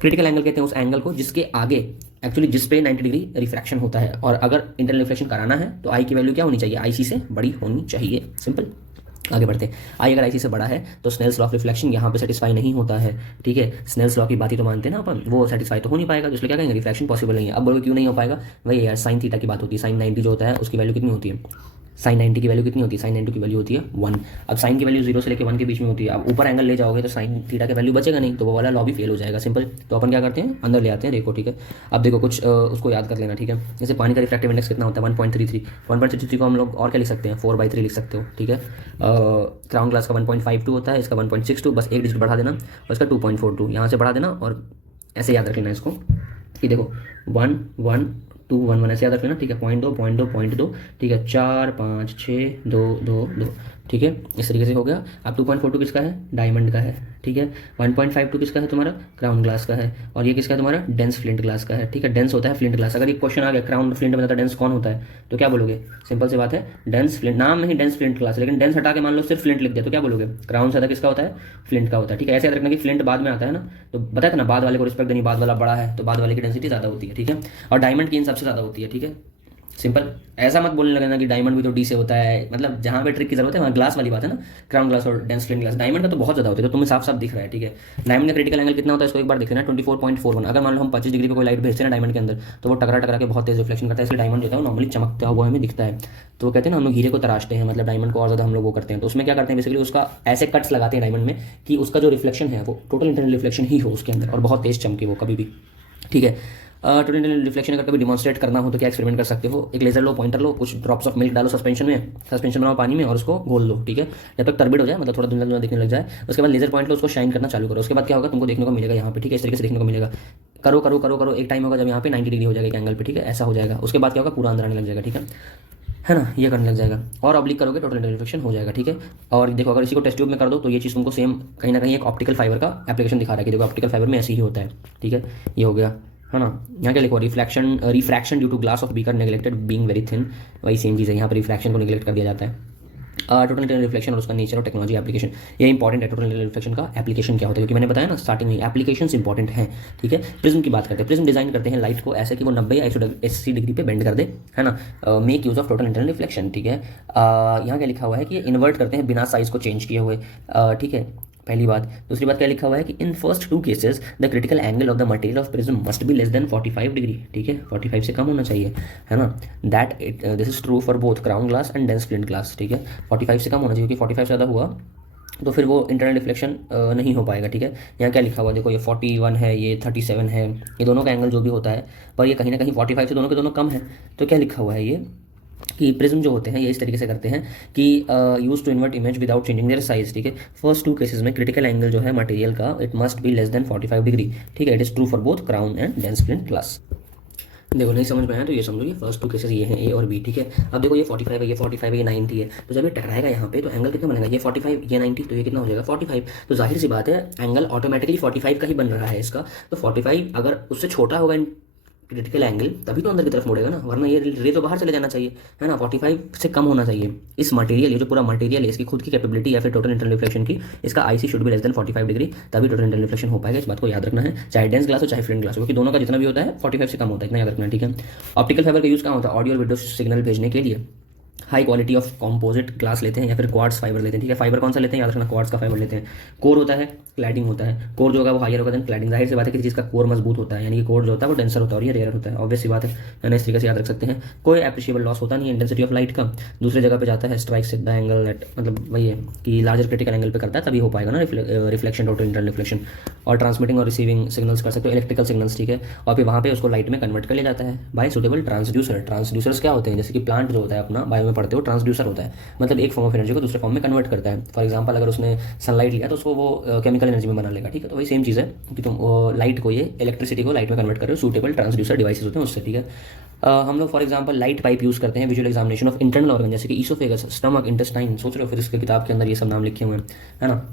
क्रिटिकल एंगल कहते हैं उस एंगल को जिसके आगे एक्चुअली जिस पे 90 डिग्री रिफ्रैक्शन होता है, और अगर इंटरनल रिफ्लेक्शन कराना है तो आई की वैल्यू क्या होनी चाहिए, IC से बड़ी होनी चाहिए, सिंपल। आगे बढ़ते हैं, आई अगर IC से बड़ा है तो स्नेल्स लॉ ऑफ रिफ्लेक्शन यहाँ पे सेटिस्फाई नहीं होता है, ठीक है। स्नेल्स लॉ की बात ही तो मानते हैं ना अपन, वो सेटिस्फाई तो हो नहीं पाएगा, इसलिए क्या कहेंगे, रिफ्लेक्शन पॉसिबल नहीं है। अब बोलो क्यों नहीं हो पाएगा, वही यार साइन थीटा की बात होती है, साइन 90 जो होता है उसकी वैल्यू कितनी होती है, साइन 90 की वैल्यू कितनी होती है, साइन 90 की वैल्यू होती है 1। अब साइन की वैल्यू 0 से लेकर 1 के बीच में होती है, अब ऊपर एंगल ले जाओगे तो साइन थीटा की वैल्यू बचेगा नहीं, तो वो वाला लॉ भी फेल हो जाएगा, सिंपल। तो अपन क्या करते हैं, अंदर ले आते हैं, देखो, ठीक है। अब देखो कुछ उसको याद कर लेना, ठीक है। जैसे पानी का रिफ्रैक्टिव इंडेक्स कितना होता है, 1.33 को हम लोग और क्या लिख सकते हैं, 4/3 लिख सकते हो, ठीक है। क्राउन ग्लास का 1.52 होता है, इसका 1.62, बस एक डिजिट बढ़ा देना, और इसका 2.42 यहाँ से बढ़ा देना, और ऐसे याद रख लेना इसको कि देखो 1 1 2 1 1 ऐसे याद रख लेना, ठीक है। 0.2 ठीक है, 4 5 6 2 2 2, ठीक है, इस तरीके से हो गया। अब 2.42 किसका है, डायमंड का है, ठीक है। 1.52 किसका है, तुम्हारा क्राउन ग्लास का है, और ये किसका है, तुम्हारा डेंस फ्लिंट ग्लास का है, ठीक है। डेंस होता है फ्लिंट ग्लास। अगर ये क्वेश्चन आ गया क्राउन फ्लिंट में, डेंस कौन होता है, तो क्या बोलोगे, सिंपल सी बात है, डेंस फ्लिंट, नाम नहीं डेंस फ्लिंट ग्लास, लेकिन डेंस हटा के मान लो सिर्फ फ्लिंट लिख दिया तो क्या बोलोगे, क्राउन ज़्यादा किसका होता है, फ्लिंट का होता है, ठीक है। ऐसे याद रखना कि फ्लिंट बाद में आता है ना, तो बताया था ना, बाद वाले को रिस्पेक्ट देनी, बाद वाला बड़ा है तो बाद वाले की डेंसिटी ज़्यादा होती है, ठीक है। और डायमंड की इन सबसे ज़्यादा होती है, ठीक है, सिंपल। ऐसा मत बोलने लगना कि डायमंड भी तो डी से होता है, मतलब जहाँ पे ट्रिक की जरूरत है वहाँ ग्लास वाली बात है ना, क्राउन ग्लास और डेंस फ्लिंट ग्लास। डायमंड का तो बहुत ज़्यादा होता है, तो तुम्हें साफ साफ दिख रहा है, ठीक है। डायमंड का क्रिटिकल एंगल कितना होता है, इसको एक बार देख लेना, 24.41। अगर मान लो हम 25 डिग्री पे कोई लाइट भेजते हैं ना डायमंड के अंदर, तो वो टकरा टकरा के बहुत तेज रिफ्लेक्शन करता है, इसलिए डायमंड जो है वो नॉर्मली चमकता हुआ हमें दिखता है। तो कहते हैं ना हम लोग हीरे को तराशते हैं, मतलब डायमंड को और ज़्यादा हम लोग वो करते हैं, तो उसमें क्या करते हैं, बेसिकली उसका ऐसे कट्स लगाते हैं डायमंड में कि उसका जो रिफ्लेक्शन है वो टोटल इंटरनल रिफ्लेक्शन ही हो उसके अंदर, और बहुत तेज चमके वो कभी भी, ठीक है। टोटल इंटरनल रिफ्लेक्शन अगर कभी डिमॉन्स्ट्रेट करना हो तो क्या एक्सपेरिमेंट कर सकते हो, एक लेजर लो, पॉइंटर लो, कुछ ड्रॉप्स ऑफ मिल्क डालो सस्पेंशन में, सस्पेंशन बनाओ पानी में, और उसको घोल लो, ठीक है। जब तक टर्बिड हो जाए, मतलब थोड़ा धुंधला धुंधला दिखने लग जाए, उसके बाद लेजर पॉइंट लो, उसको शाइन करना चालू करो। उसके बाद क्या होगा, तुमको देखने को मिलेगा यहाँ पे, ठीक है, इस तरीके से देखने को मिलेगा। करो करो करो करो, एक टाइम होगा जब यहाँ पे 90 डिग्री हो जाएगा एक एंगल पे, ठीक है, ऐसा हो जाएगा। उसके बाद क्या होगा, पूरा अंदर आने लग जाएगा, ठीक है। है ना, ये करने लग जाएगा। और ऑब्लिक करोगे टोटल इंटरनल रिफ्लेक्शन हो जाएगा, ठीक है। और देखो अगर इसी को टेस्ट ट्यूब में कर दो तो ये चीज़ तुमको सेम कहीं ना कहीं एक ऑप्टिकल फाइबर का एप्लीकेशन दिखा रहा है कि देखो ऑप्टिकल फाइबर में ऐसे ही होता है, ठीक है। ये हो गया, है ना। यहाँ क्या लिखो, refraction due to glass of beaker neglected being very thin, वही सेम चीज़ है, यहाँ पर रिफ्रैक्शन को निगलेक्ट कर दिया जाता है। टोटल इंटरनल रिफ्लेक्शन और उसका नेचर और टेक्नोलॉजी एप्लीकेशन, ये इंपॉर्टेंट है। टोटल इंटरनल रिफ्लेक्शन का एप्लीकेशन क्या होता है, क्योंकि मैंने बताया ना स्टार्टिंग में एप्लीकेशंस इंपॉर्टेंट हैं, ठीक है। प्रिज्म की बात करते हैं, प्रिज्म डिजाइन करते हैं लाइट को ऐसे कि वो 90 या 180 डिग्री पे बेंड कर दे, है ना। Make use of total internal reflection, ठीक है। यहाँ क्या लिखा हुआ है कि इन्वर्ट करते हैं बिना साइज को चेंज किए हुए, ठीक है, पहली बात। दूसरी बात क्या लिखा हुआ है कि in first 2 cases the critical angle of the material of prism must be less than 45 degree, ठीक है, 45 से कम होना चाहिए, है ना। This is true for both crown glass and dense flint glass, ठीक है। 45 से कम होना चाहिए, क्योंकि 45 से ज़्यादा हुआ तो फिर वो इंटरनल रिफ्लेक्शन नहीं हो पाएगा, ठीक है। यहाँ क्या लिखा हुआ है देखो, ये 41 है, ये 37 है, ये दोनों का एंगल जो भी होता है, पर ये कहीं ना कहीं 45 से दोनों के दोनों कम है। तो क्या लिखा हुआ है ये कि प्रिज्म जो होते हैं ये इस तरीके से करते हैं कि use to invert image without changing their size, ठीक है। फर्स्ट 2 केसेस में क्रिटिकल एंगल जो है मटेरियल का it must be less than 45 degree, ठीक है। It is true for both crown and dense flint glass. देखो नहीं समझ में आया तो ये समझो, ये फर्स्ट 2 केसेस ये हैं ए और बी, ठीक है। अब देखो ये 45 है, ये 45 है, ये 90 है, तो जब ये टकराएगा यहाँ पे तो एंगल कितना बनेगा, ये 45 ये 90, तो ये कितना हो जाएगा 45। तो जाहिर सी बात है एंगल ऑटोमेटिकली 45 का ही बन रहा है इसका। तो 45 अगर उससे छोटा होगा क्रिटिकल एंगल तभी तो अंदर की तरफ मुड़ेगा ना, वरना ये रे तो बाहर चले जाना चाहिए, है ना। 45 से कम होना चाहिए। इस मटेरियल, ये जो पूरा मटेरियल है इसकी खुद की कैपेबिलिटी या फिर टोटल इंटरनल रिफ्लेक्शन की, इसका IC should be less than 45 degree, तभी टोटल इंटरनल रिफ्लेक्शन हो पाएगा। इस बात को याद रखना है, चाहे डेंस ग्लास हो चाहे फ्लिंट ग्लास हो, क्योंकि दोनों का जितना भी होता है 45 से कम होता है, इतना याद रखना है, ठीक है। ऑप्टिकल फाइबर का यूज़ कहाँ होता है, ऑडियो और वीडियो सिग्नल भेजने के लिए high quality of composite glass लेते हैं या फिर क्वार्ट्स फाइबर लेते हैं, ठीक है। फाइबर कौन सा लेते हैं याद रखना, क्वार्ट्स का फाइबर लेते हैं। कोर होता है, क्लैडिंग होता है। कोर जो होगा वो हायर होगा देन क्लैडिंग। जाहिर सी बात है किसी चीज़ का कोर मजबूत होता है, यानी कि कोर जो होता है वो डेंसर होता है और ये रेयर होता है, ऑब्वियस सी बात है ना। इस तरीके से याद रख सकते हैं। कोई एप्रिशिएबल लॉस होता नहीं है इंटेंसिटी ऑफ लाइट का, दूसरे जगह पे जाता है, strikes at the angle at, मतलब वही है कि लार्जर क्रिटिकल एंगल पे करता है तभी हो पाएगा ना रिफ्लेक्शन, टोटल इंटरनल रिफ्लेक्शन। और ट्रांसमिटिंग और रिसीविंग सिग्नल्स कर सकते हो, इलेक्ट्रिकल सिग्नल्स, ठीक है। और फिर वहाँ पे उसको लाइट में कन्वर्ट कर लिया जाता है बाय सुटेबल ट्रांसड्यूसर। ट्रांसड्यूसर्स क्या होते हैं, जैसे कि प्लांट जो होता है अपना बायो में पढ़ते हो, ट्रांसड्यूसर होता है, मतलब एक फॉर्म ऑफ एनर्जी को दूसरे फॉर्म में कन्वर्ट करता है। फॉर एग्जांपल अगर उसने सनलाइट लिया तो उसको वो केमिकल एनर्जी में बना लेगा, ठीक है। तो वही सेम चीज़ है कि तुम लाइट को, ये इलेक्ट्रिसिटी को लाइट में कन्वर्ट कर रहे हो, सूटेबल ट्रांसड्यूसर डिवाइसेस होते हैं उससे, ठीक है। हम लोग for example light pipe use करते हैं visual examination of internal organ, जैसे कि ईसोफेगस, स्टमक, इंटेस्टाइन। सोच रहे हो फिर इसके किताब के अंदर ये सब नाम लिखे हुए हैं, है ना।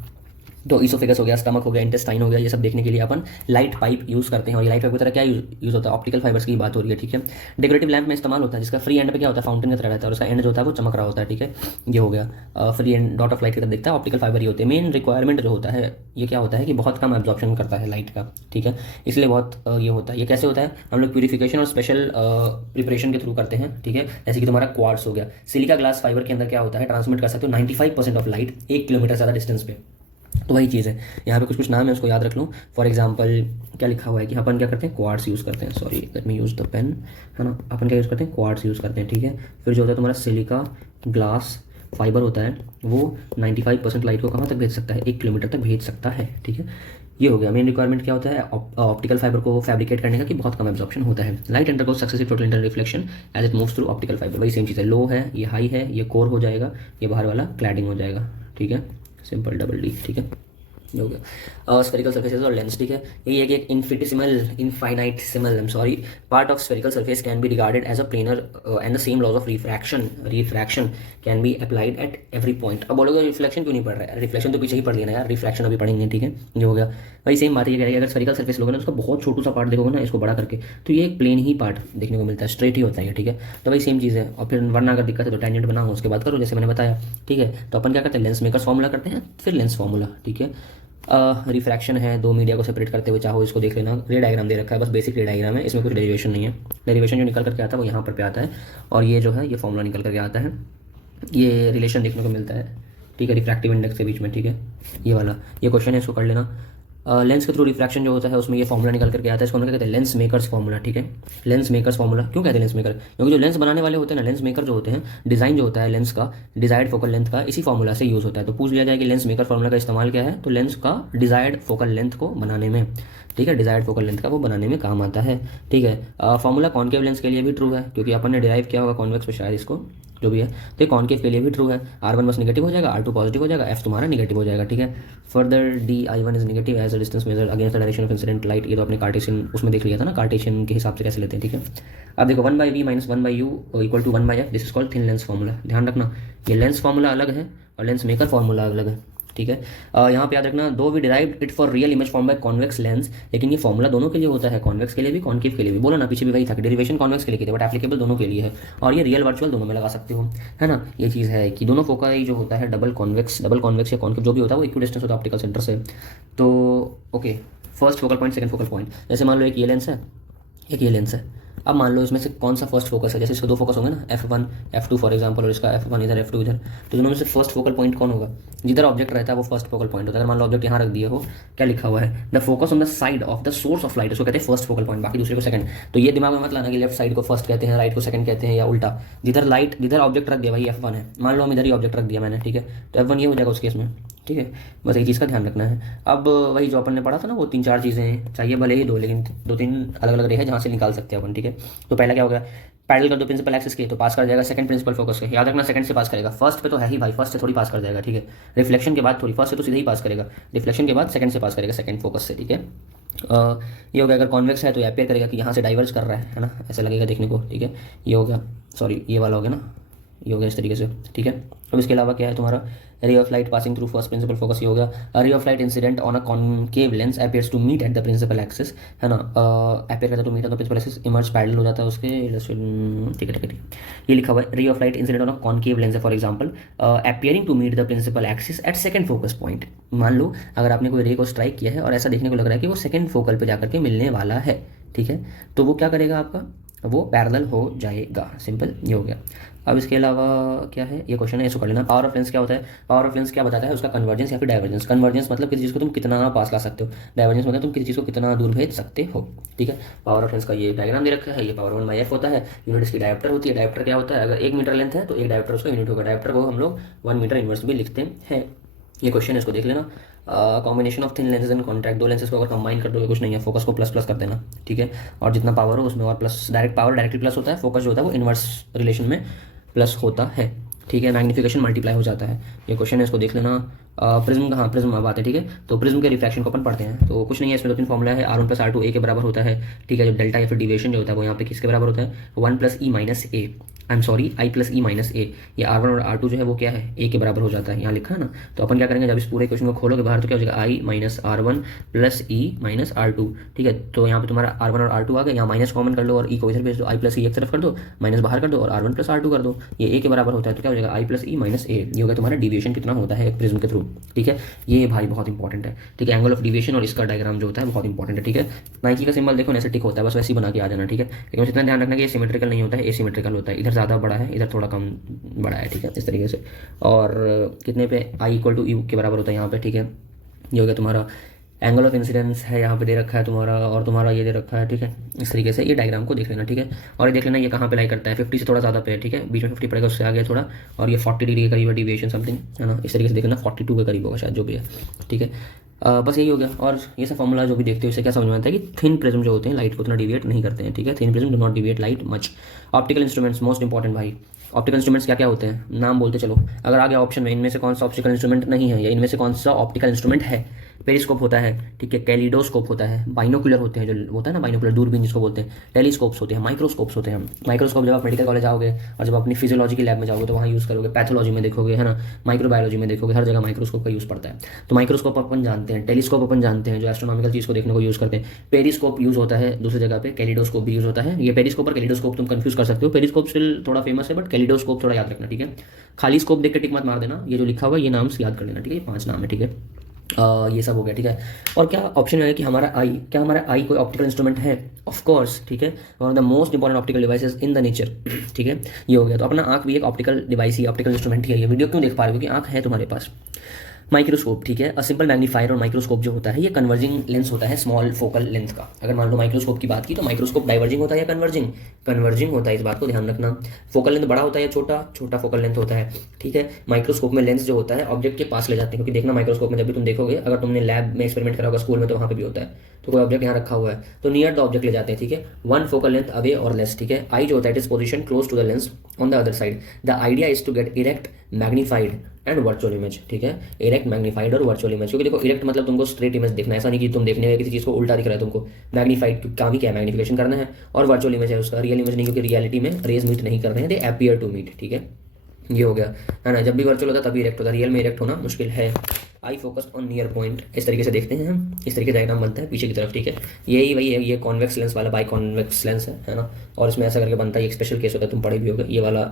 तो ईसोफेगस हो गया, स्टमक हो गया, इंटेस्टाइन हो गया, ये सब देखने के लिए अपन लाइट पाइप यूज़ करते हैं। और ये लाइट पाइप की तरह क्या यूज़ होता है, ऑप्टिकल फाइबर्स की बात हो रही है, ठीक है। डेकोरेटिव लैंप में इस्तेमाल होता है, जिसका फ्री एंड पे क्या होता है, फाउंटेन की तरह रहता है, और उसका एंड जो होता है वो चमक रहा होता है, ठीक है। ये हो गया free and dot of light की तरह दिखता है, ऑप्टिकल फाइबर ही होते हैं। मेन रिक्वायरमेंट जो होता है ये क्या होता है कि बहुत कम एब्जॉर्प्शन करता है लाइट का, ठीक है, इसलिए बहुत ये होता है। ये कैसे होता है, हम लोग प्यूरिफिकेशन और स्पेशल प्रिपरेशन के थ्रू करते हैं, ठीक है। जैसे कि तुम्हारा क्वार्ट्स हो गया, सिलिका ग्लास फाइबर के अंदर क्या होता है, ट्रांसमिट कर सकते हो 95% ऑफ लाइट 1 किलोमीटर ज़्यादा डिस्टेंस पे। तो वही चीज़ है, यहाँ पे कुछ कुछ नाम है उसको याद रख लो। फॉर एग्जांपल क्या लिखा हुआ है कि अपन क्या करते हैं, क्वार्ट्स यूज़ करते हैं, sorry let me use the pen, है ना। अपन क्या यूज़ करते हैं, क्वार्ट्स यूज़ करते हैं, ठीक है। फिर जो होता है तुम्हारा सिलिका ग्लास फाइबर होता है वो 95% लाइट को कहाँ तक भेज सकता है, 1 किलोमीटर तक भेज सकता है, ठीक है। ये हो गया। मेन रिक्वायरमेंट क्या होता है ऑप्टिकल फाइबर को फैब्रिकेट करने का, कि बहुत कम एब्जॉर्प्शन होता है। Light undergoes successive total internal reflection as it moves through optical fibre, वही सेम चीज़ है। लो है, ये हाई है, ये कोर हो जाएगा, ये बाहर वाला क्लैडिंग हो जाएगा, ठीक है। सिंपल डबल डी, ठीक है, हो गया। स्फेरिकल सर्फेसेस और लेंस, ठीक है। यही है कि एक infinitesimal part of spherical surface can be regarded as a planar and the same laws of refraction can be applied at every point. अब बोलोगे रिफ्लेक्शन क्यों नहीं पढ़ रहा है, रिफ्लेक्शन तो पीछे ही पढ़ लिया ना यार, रिफ्रैक्शन अभी पढ़ेंगे, ठीक है। ये हो गया। वही सेम बात है, ये कह रही है अगर स्फेरिकल सर्फेस लोगे ना उसका बहुत छोटू सा पार्ट देखोगे ना, इसको बड़ा करके, तो ये एक प्लेन ही पार्ट देखने को मिलता है, स्ट्रेट ही होता है, ठीक है। तो वही सेम चीज़ है। और फिर वरना अगर दिक्कत है तो टेंजेंट बनाओ, उसके बाद करो जैसे मैंने बताया, ठीक है। तो अपन क्या करते हैं, लेंस मेकर्स फॉर्मूला करते हैं, फिर लेंस फॉर्मूला, ठीक है। रिफ्रैक्शन है, दो मीडिया को सेपरेट करते हुए, चाहो इसको देख लेना, रे डायग्राम दे रखा है, बस बेसिक रे डायग्राम है, इसमें कुछ डेरिवेशन नहीं है। डेरिवेशन जो निकल करके आता है वो यहाँ पर पे आता है, और ये जो है ये फॉर्मूला निकल करके आता है, ये रिलेशन देखने को मिलता है, ठीक है, रिफ्रैक्टिव इंडेक्स के बीच में, ठीक है। ये वाला ये क्वेश्चन है, इसको कर लेना। लेंस के थ्रू रिफ्रैक्शन जो होता है उसमें ये फॉर्मूला निकल करके आता है, इसको हम क्या कहते हैं, लेंस मेकर्स फॉर्मूला, ठीक है। लेंस मेकर्स फॉर्मूला क्यों कहते हैं लेंस मेकर, क्योंकि जो लेंस बनाने वाले होते हैं ना, लेंस मेकर जो होते हैं, डिज़ाइन जो होता है लेंस का, डिजायर्ड फोकल लेंथ का इसी फॉर्मूला से यूज़ होता है। तो पूछ लिया जाए कि लेंस मेकर फॉर्मूला का इस्तेमाल क्या है, तो लेंस का डिजायर्ड फोकल लेंथ को बनाने में, ठीक है, डिजायर्ड फोकल लेंथ का वो बनाने में काम आता है, ठीक है। फॉर्मूला कॉनकेव लेंस के लिए भी ट्रू है, क्योंकि अपन ने डिराइव किया होगा कॉन्वेक्स पे शायद इसको, जो भी है। तो ये कॉनकेव के लिए भी ट्रू है, R1 बस निगेटिव हो जाएगा, R2 पॉजिटिव हो जाएगा, F तुम्हारा निगेटिव हो जाएगा, ठीक है। Further DI1 is negative as a distance measure against the direction of incident light. ये तो अपने कार्टेशियन उसमें देख लिया था ना, कार्टेशियन के हिसाब से कैसे लेते हैं, ठीक है। अब देखो 1/v minus 1/u equal to 1/f, this is called thin lens formula. ध्यान रखना ये लेंस फार्मूला अलग है और लेंस मेकर फार्मूला अलग है, ठीक है। यहाँ पे याद रखना, though we derived it for real image form by convex lens, लेकिन ये फॉर्मूला दोनों के लिए होता है, कॉन्वेक्स के लिए भी कॉन्केव के लिए भी। बोला ना पीछे भी वही था कि डेरिवेशन कॉन्वेक्स के लिए की थी, बट एप्लीकेबल दोनों के लिए है, और ये रियल वर्चुअल दोनों में लगा सकते हो, है ना। ये चीज़ है कि दोनों फोकाई जो होता है डबल कॉन्वेक्स या कॉन्केव जो भी होता है वो इक्विडिस्टेंस होता है ऑप्टिकल सेंटर से। तो okay, first focal point, second focal point. जैसे मान लो एक ये लेंस है, एक ये लेंस है। अब मान लो इसमें से कौन सा फर्स्ट फोकस है, जैसे इसके दो फोकस होंगे ना, F1 F2 फॉर एग्जांपल, और इसका F1 इधर F2 इधर, तो दोनों में से फर्स्ट फोकल पॉइंट कौन होगा? जिधर ऑब्जेक्ट रहता है वो फर्स्ट फोकल पॉइंट होता है। अगर मान लो ऑब्जेक्ट यहाँ रख दिया हो, क्या लिखा हुआ है, the focus on the side of the source of light, उसको कहते हैं फर्स्ट फोकल पॉइंट, बाकी दूसरे को सेकंड। तो ये दिमाग में मत लाना कि लेफ्ट साइड को फर्स्ट कहते हैं, राइट को सेकंड कहते हैं, या उल्टा। जिधर ऑब्जेक्ट रख दिया भाई F1 है, मान लो हम इधर ही ऑब्जेक्ट रख दिया मैंने, ठीक है, तो F1 ये हो जाएगा उस केस में, ठीक है। बस एक चीज़ का ध्यान रखना है। अब वही जो अपन ने पढ़ा था ना, वो 3-4 चीज़ें चाहिए, भले ही दो, लेकिन 2-3 अलग अलग रे है जहाँ से निकाल सकते हैं अपन, ठीक है। तो पहला क्या हो गया, पैरेलल कर दो प्रिंसिपल एक्सिस के, तो पास कर जाएगा सेकंड प्रिंसिपल फोकस के। याद रखना सेकंड से पास करेगा, फर्स्ट पे तो है ही भाई, फर्स्ट से थोड़ी पास कर जाएगा, ठीक है। रिफ्लेक्शन के बाद थोड़ी, फर्स्ट से तो सीधे ही पास करेगा, रिफ्लेक्शन के बाद सेकंड से पास करेगा, सेकंड फोकस से, ठीक है। ये हो गया, अगर कॉन्वेक्स है तो ये अपेयर करेगा कि यहाँ से डाइवर्ज कर रहा है ना, ऐसा लगेगा देखने को, ठीक है। ये हो गया, सॉरी ये वाला हो गया ना, ये हो गया इस तरीके से, ठीक है। अब इसके अलावा क्या है तुम्हारा, ray of light passing through first principal focus, ये हो गया। Ray of light incident on a concave lens appears to meet at the principal axis, है ना, अपेयर करता है to meet at the principal axis, emerge parallel हो जाता है उसके, ठीक है ठीक है ठीक है। ये लिखा हुआ है, ray of light incident on a concave lens for example appearing to meet the principal axis at second focus point. मान लो अगर आपने कोई रे को स्ट्राइक किया है और ऐसा देखने को लग रहा है कि वो सेकंड फोकल पे जाकर के मिलने वाला है, ठीक है, तो वो क्या करेगा आपका, वो पैरेलल हो जाएगा, सिंपल, ये हो गया। अब इसके अलावा क्या है, ये क्वेश्चन है, इसको कर लेना। पावर ऑफ लेंस क्या होता है, पावर ऑफ लेंस क्या बताता है, उसका कन्वर्जेंस या फिर डाइवर्जेंस। कन्वर्जेंस मतलब किसी चीज़ को तुम कितना पास ला सकते हो, डाइवर्जेंस मतलब तुम किसी चीज़ को कितना दूर भेज सकते हो, ठीक है। पावर ऑफ लेंस का ये डायग्राम दे रखा है, ये पावर 1/f होता है, यूनिट इसकी डायोप्टर होती है। डायोप्टर क्या होता है, अगर 1 मीटर लेंथ है तो 1 डायोप्टर उसका यूनिट होगा, डायोप्टर को हम लोग 1 मीटर इनवर्स भी लिखते हैं। ये क्वेश्चन है, इसको देख लेना। Combination of thin lenses and contract, दो लेंसेज को अगर कंबाइन कर दोगे कुछ नहीं है, फोकस को प्लस प्लस कर देना, ठीक है। और जितना पावर हो उसमें और plus, direct power directly plus होता है, फोकस जो होता है वो इनवर्स रिलेशन में प्लस होता है, ठीक है। मैग्निफिकेशन मल्टीप्लाई हो जाता है। ये क्वेश्चन है, इसको देख लेना। प्रिज्म, हाँ प्रिज्म अब आते हैं, ठीक है। तो प्रिज्म के रिफ्रैक्शन को अपन पढ़ते हैं, तो कुछ नहीं है, इसमें 2-3 फॉर्मूला है। R1 + R2 A के बराबर होता है, ठीक है। जो डेल्टा या फिर डिविएशन जो होता है वो यहाँ पे किसके बराबर होता है, 1 + E - A, I am sorry, I + E - A। ये R1 और R2 जो है वो क्या है, A के बराबर हो जाता है, यहाँ लिखा है ना। तो अपन क्या करेंगे, जब इस पूरे क्वेश्चन को खोलोगे बाहर तो क्या हो जाएगा, I - R1 + E - R2, ठीक है। तो यहाँ पे तुम्हारा R1 और R2 आ गए, यहाँ माइनस कॉमन कर लो और E को इधर भेज दो, I + E एक तरफ कर दो, माइनस बाहर कर दो और R1 + R2 कर दो, ये A के बराबर होता है, तो क्या हो जाएगा, I + E - A। ये होगा तुम्हारा डिविएशन कितना होता है एक प्रिज्म के थ्रू, ठीक है। ये भाई बहुत इंपॉर्टेंट है, ठीक है। एंगल ऑफ डिविएशन और इसका डायग्राम जो होता है बहुत इंपॉर्टेंट है, ठीक है। नाइकी का सिंबल देखो ऐसे टिक होता है, बस वैसे ही बना के आ जाना, ठीक है। लेकिन इतना ध्यान रखना कि ये सिमेट्रिकल नहीं होता है, एसिमेट्रिकल होता है, इधर ज़्यादा बड़ा है, इधर थोड़ा कम बड़ा है, ठीक है, इस तरीके से। और कितने पे, I = E के बराबर होता है यहाँ पे, ठीक है। ये हो गया तुम्हारा एंगल ऑफ इंसिडेंस है, यहाँ पे दे रखा है तुम्हारा, और तुम्हारा ये दे रखा है, ठीक है। इस तरीके से ये डायग्राम को देख लेना, ठीक है। और ये देख लेना ये कहाँ पे लाई करता है, 50 से थोड़ा ज़्यादा पे है, ठीक है, बीच में 50 पड़ेगा, उससे आगे थोड़ा, और ये 40 डिग्री के करीब है डिविएशन समथिंग, है ना। इस तरीके से देखना 42 के करीब होगा शायद, जो भी है, ठीक है। बस यही हो गया। और ये सब फॉर्मूला जो भी देखते हो इससे क्या समझ में आता है कि थिन प्रिज्म जो होते हैं लाइट को उतना डिविएट नहीं करते हैं, ठीक है। Thin prism do not deviate light much. Optical instruments most important भाई। ऑप्टिकल इंस्ट्रूमेंट्स क्या क्या होते हैं, नाम बोलते चलो। अगर आ गया ऑप्शन में, इनमें से कौन सा ऑप्टिकल इंस्ट्रूमेंट नहीं है, या इनमें से कौन सा ऑप्टिकल इंस्ट्रूमेंट है, पेरिस्कोप होता है, ठीक है, कैलिडोस्कोप होता है, बाइनोकुलर होते हैं, जो होता है ना बाइनोकुलर दूरबीन जिसको बोलते हैं, टेलीस्कोप्स होते हैं, माइक्रोस्कोप्स होते हैं। माइक्रोस्कोप जब आप मेडिकल कॉलेज आओगे और जब अपनी फिजियोलॉजी की लैब में जाओगे तो वहाँ यूज़ करोगे, पैथोलॉजी में देखोगे, है ना, माइक्रोबायोलॉजी में देखोगे, हर जगह माइक्रोस्कोप का यूज़ पड़ता है। तो माइक्रोस्कोप अपन जानते हैं, टेलीस्कोप अपन जानते हैं, जो एस्ट्रोनॉमिकल चीज़ को देखने को यूज़ करते हैं। पेरिस्कोप यूज़ होता है दूसरी जगह पे, कैलिडोस्कोप भी यूज़ होता है। ये पेरिस्कोप और कैलिडोस्कोप तुम कंफ्यूज कर सकते हो, पेरिस्कोप स्टिल थोड़ा फेमस है, बट कैलिडोस्कोप थोड़ा याद रखना, ठीक है। खाली स्कोप देख के टिक मत मार देना, ये जो लिखा हुआ है ये नाम से याद कर लेना, ठीक है, 5 नाम है, ठीक है। ये सब हो गया, ठीक है। और क्या ऑप्शन है कि हमारा आई, क्या हमारा आई कोई ऑप्टिकल इंस्ट्रूमेंट है, ऑफ कोर्स, ठीक है। One of the most important optical devices in the nature, ठीक है। ये हो गया। तो अपना आंख भी एक ऑप्टिकल डिवाइस ही, ऑप्टिकल इंस्ट्रूमेंट ही है। ये वीडियो क्यों देख पा रहे हो, क्योंकि आंख है तुम्हारे पास। माइक्रोस्कोप, ठीक है, अ सिंपल मैग्नीफायर और माइक्रोस्कोप जो होता है ये कन्वर्जिंग लेंस होता है स्मॉल फोकल लेंथ का। अगर मान लो माइक्रोस्कोप की बात की तो माइक्रोस्कोप डाइवर्जिंग होता है या कन्वर्जिंग, कन्वर्जिंग होता है, इस बात को ध्यान रखना। फोकल लेंथ बड़ा होता है या छोटा, छोटा फोकल लेंथ होता है, ठीक है। माइक्रोस्कोप में लेंस जो होता है ऑब्जेक्ट के पास ले जाते हैं, क्योंकि देखना माइक्रोस्कोप में जब भी तुम देखोगे, अगर तुमने लैब में एक्सपेरिमेंट करा होगा स्कूल में तो वहाँ पे भी होता है, तो कोई ऑब्जेक्ट यहाँ रखा हुआ है तो नियर द ऑब्जेक्ट ले जाते हैं, ठीक है। वन फोकल लेंथ अवे और लेस, ठीक है। आई जो होता है it is position close to the lens on the other side. The idea is to get erect magnified and virtual image, ठीक है। इरेक्ट मैग्नीफाइड और वर्चुअल इमेज, क्योंकि देखो इरेक्ट मतलब तुमको स्ट्रेट इमेज देखना है, ऐसा नहीं कि तुम देखने में किसी चीज़ को उल्टा दिख रहा है तुमको। मैग्नीफाइड काम ही क्या है, मैग्नीफिकेशन करना है। और वर्चुअल इमेज है उसका, रियल इमेज नहीं, क्योंकि रियलिटी में रेज मीट नहीं कर रहे हैं, दे अपीयर टू मीट, ठीक है। ये हो गया है ना, जब भी वर्चुअल होता है तभी इरेक्ट होता है, रियल में इरेक्ट होना मुश्किल है। I focus on near point, इस तरीके से देखते हैं हम, इस तरीके से डायग्राम बनता है पीछे की तरफ, ठीक है। यही वही है, ये कॉन्वेक्स लेंस वाला बाई कॉन्वेक्स लेंस है ना, और इसमें ऐसा करके बनता है, एक स्पेशल केस होता है, तुम पढ़े भी होगे, ये वाला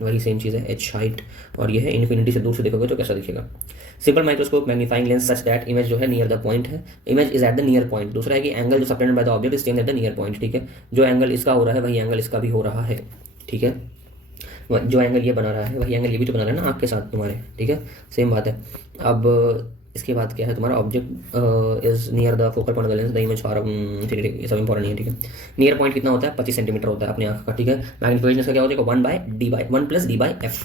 वही सेम चीज़ है, एच हाइट, और ये है इन्फिनिटी से दूर से देखोगे तो कैसा दिखेगा। Simple microscope magnifying lens such that image जो है नियर द पॉइंट है, image is at the near point. दूसरा है कि एंगल जो subtended by the object is same at the near point, ठीक है। जो एंगल इसका हो रहा है वही एंगल इसका भी हो रहा है, ठीक है। जो एंगल ये बना रहा है वही एंगल ये भी तो बना रहा है ना आँख के साथ तुम्हारे, ठीक है, सेम बात है। अब इसके बाद क्या है, तुम्हारा object is near the focal point of the lens, the image for, ठीक है, ये सब इंपॉर्टेंट नहीं है, ठीक है। नियर पॉइंट कितना होता है, 25 सेंटीमीटर होता है अपने आँख का, ठीक है। मैग्नीफिकेशन का क्या हो जाएगा, 1 प्लस डी बाई एफ,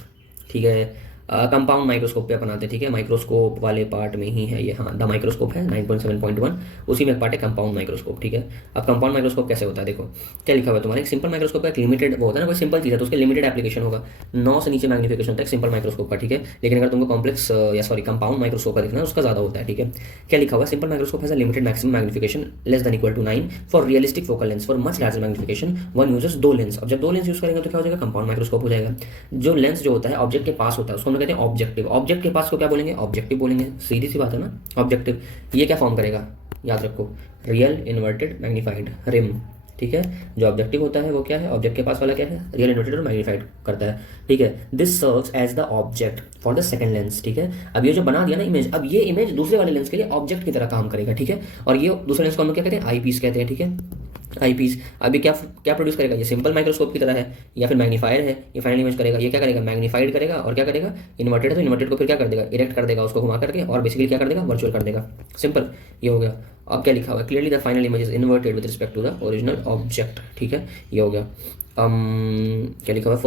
ठीक है। कंपाउंड माइक्रोस्कोप पे अपन आते हैं, ठीक है। माइक्रोस्कोप वाले पार्ट में ही है ये, हाँ द माइक्रोस्कोप है 9.7.1, उसी में एक पार्ट है कंपाउंड माइक्रोस्कोप, ठीक है। अब कंपाउंड माइक्रोस्कोप कैसे होता है, देखो क्या लिखा हुआ है तुम्हारे, एक सिंपल माइक्रोस्कोप का एक लिमिटेड वो होता है ना, कोई सिंपल चीज़ है तो उसके लिमिटेड एप्लीकेशन होगा, 9 से नीचे मैग्नीफिकेशन होता है सिंपल माइक्रोस्कोप का, ठीक है। लेकिन अगर तुमको कॉम्प्लेक्स या सॉरी कंपाउंड माइक्रोस्कोप का देखना है उसका ज़्यादा होता है, ठीक है। क्या लिखा हुआ है, simple microscope has a limited maximum magnification less than equal to 9 for realistic focal lens, for much larger magnification one uses 2 lens. अब जब 2 लेंस यूज करेंगे तो क्या हो जाएगा, कंपाउंड माइक्रोस्कोप हो जाएगा। जो लेंस जो होता है ऑब्जेक्ट के पास होता है उसको हम कहते हैं ऑब्जेक्टिव, ऑब्जेक्ट के पास को क्या बोलेंगे, ऑब्जेक्टिव बोलेंगे, सीधी सी बात है ना, ऑब्जेक्टिव। ये क्या फॉर्म करेगा, याद रखो, रियल इन्वर्टेड मैग्नीफाइड रिम, ठीक है। जो ऑब्जेक्टिव होता है वो क्या है, ऑब्जेक्ट के पास वाला क्या है, रियल इन्वर्टेड और मैग्नीफाइड करता है, ठीक है। This serves as the object for the second lens, ठीक है। अब ये जो बना दिया ना इमेज, अब ये इमेज दूसरे वाले लेंस के लिए ऑब्जेक्ट की तरह काम करेगा, ठीक है। और ये दूसरे लेंस को हम क्या कहते हैं, आई पीस कहते हैं, ठीक है, आई पीस। अभी क्या क्या प्रोड्यूस करेगा, ये सिंपल माइक्रोस्कोप की तरह है या फिर मैग्नीफायर है, ये फाइनल इमेज करेगा, ये क्या करेगा, मैग्नीफाइड करेगा, और क्या करेगा, इन्वर्टेड है तो इन्वर्टेड को फिर क्या कर देगा, इरेक्ट कर देगा उसको घुमा करके, और बेसिकली क्या कर देगा, वर्चुअल कर देगा, सिंपल, ये हो गया। अब क्या लिखा हुआ है, clearly the final image is inverted with respect to the original object, ठीक है, ये हो गया। क्या लिखा हुआ है,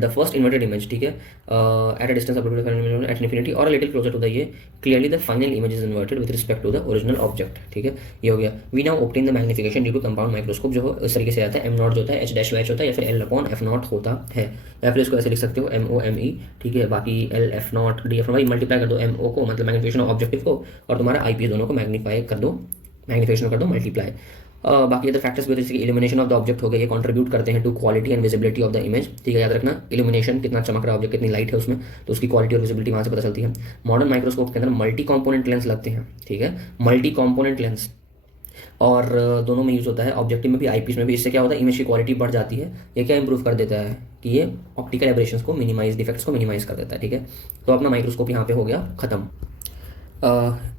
द फर्स्ट इन्वर्टेड इमेज, ठीक है, at a distance at infinity और लिटिल क्लोजर टू द ये, clearly the final image is inverted with respect to the original object, ठीक है, ये हो गया। We now obtain the magnification due to compound microscope, जो इस तरीके से आता है, m0 जो होता है h' होता है या फिर l/f0 होता है, या फिर इसको ऐसे लिख सकते हो MOME, ठीक है। बाकी LF0 DF0 मल्टीप्लाई कर दो MO को, मतलब मैग्नीफिकेशन ऑब्जेक्टिव को, और तुम्हारा IPS दोनों को मैग्नीफाई कर दो, मैग्नीफिकेशन कर दो मल्टीप्लाई। बाकी अदर फैक्टर्स भी जैसे कि इल्यूमिनेशन ऑफ द ऑब्जेक्ट हो गए, ये कंट्रीब्यूट करते हैं to quality and visibility of the image, ठीक है, याद रखना। इल्यूमिनेशन कितना चमक रहा है ऑब्जेक्ट, कितनी लाइट है उसमें, तो उसकी क्वालिटी और विजिबिलिटी वहाँ से पता चलती है। मॉडर्न माइक्रोस्कोप के अंदर मल्टी कॉम्पोनेंट लेंस लगते हैं, ठीक है, मल्टी कॉम्पोनेंट लेंस, और दोनों में यूज़ होता है, ऑब्जेक्टिव में भी आईपीस में भी। इससे क्या होता है, इमेज की क्वालिटी बढ़ जाती है। ये क्या इंप्रूव कर देता है कि ये ऑप्टिकल एब्रेशंस को मिनिमाइज, डिफेक्ट्स को मिनिमाइज कर देता है, ठीक है। तो अपना माइक्रोस्कोप यहाँ पे हो गया खत्म।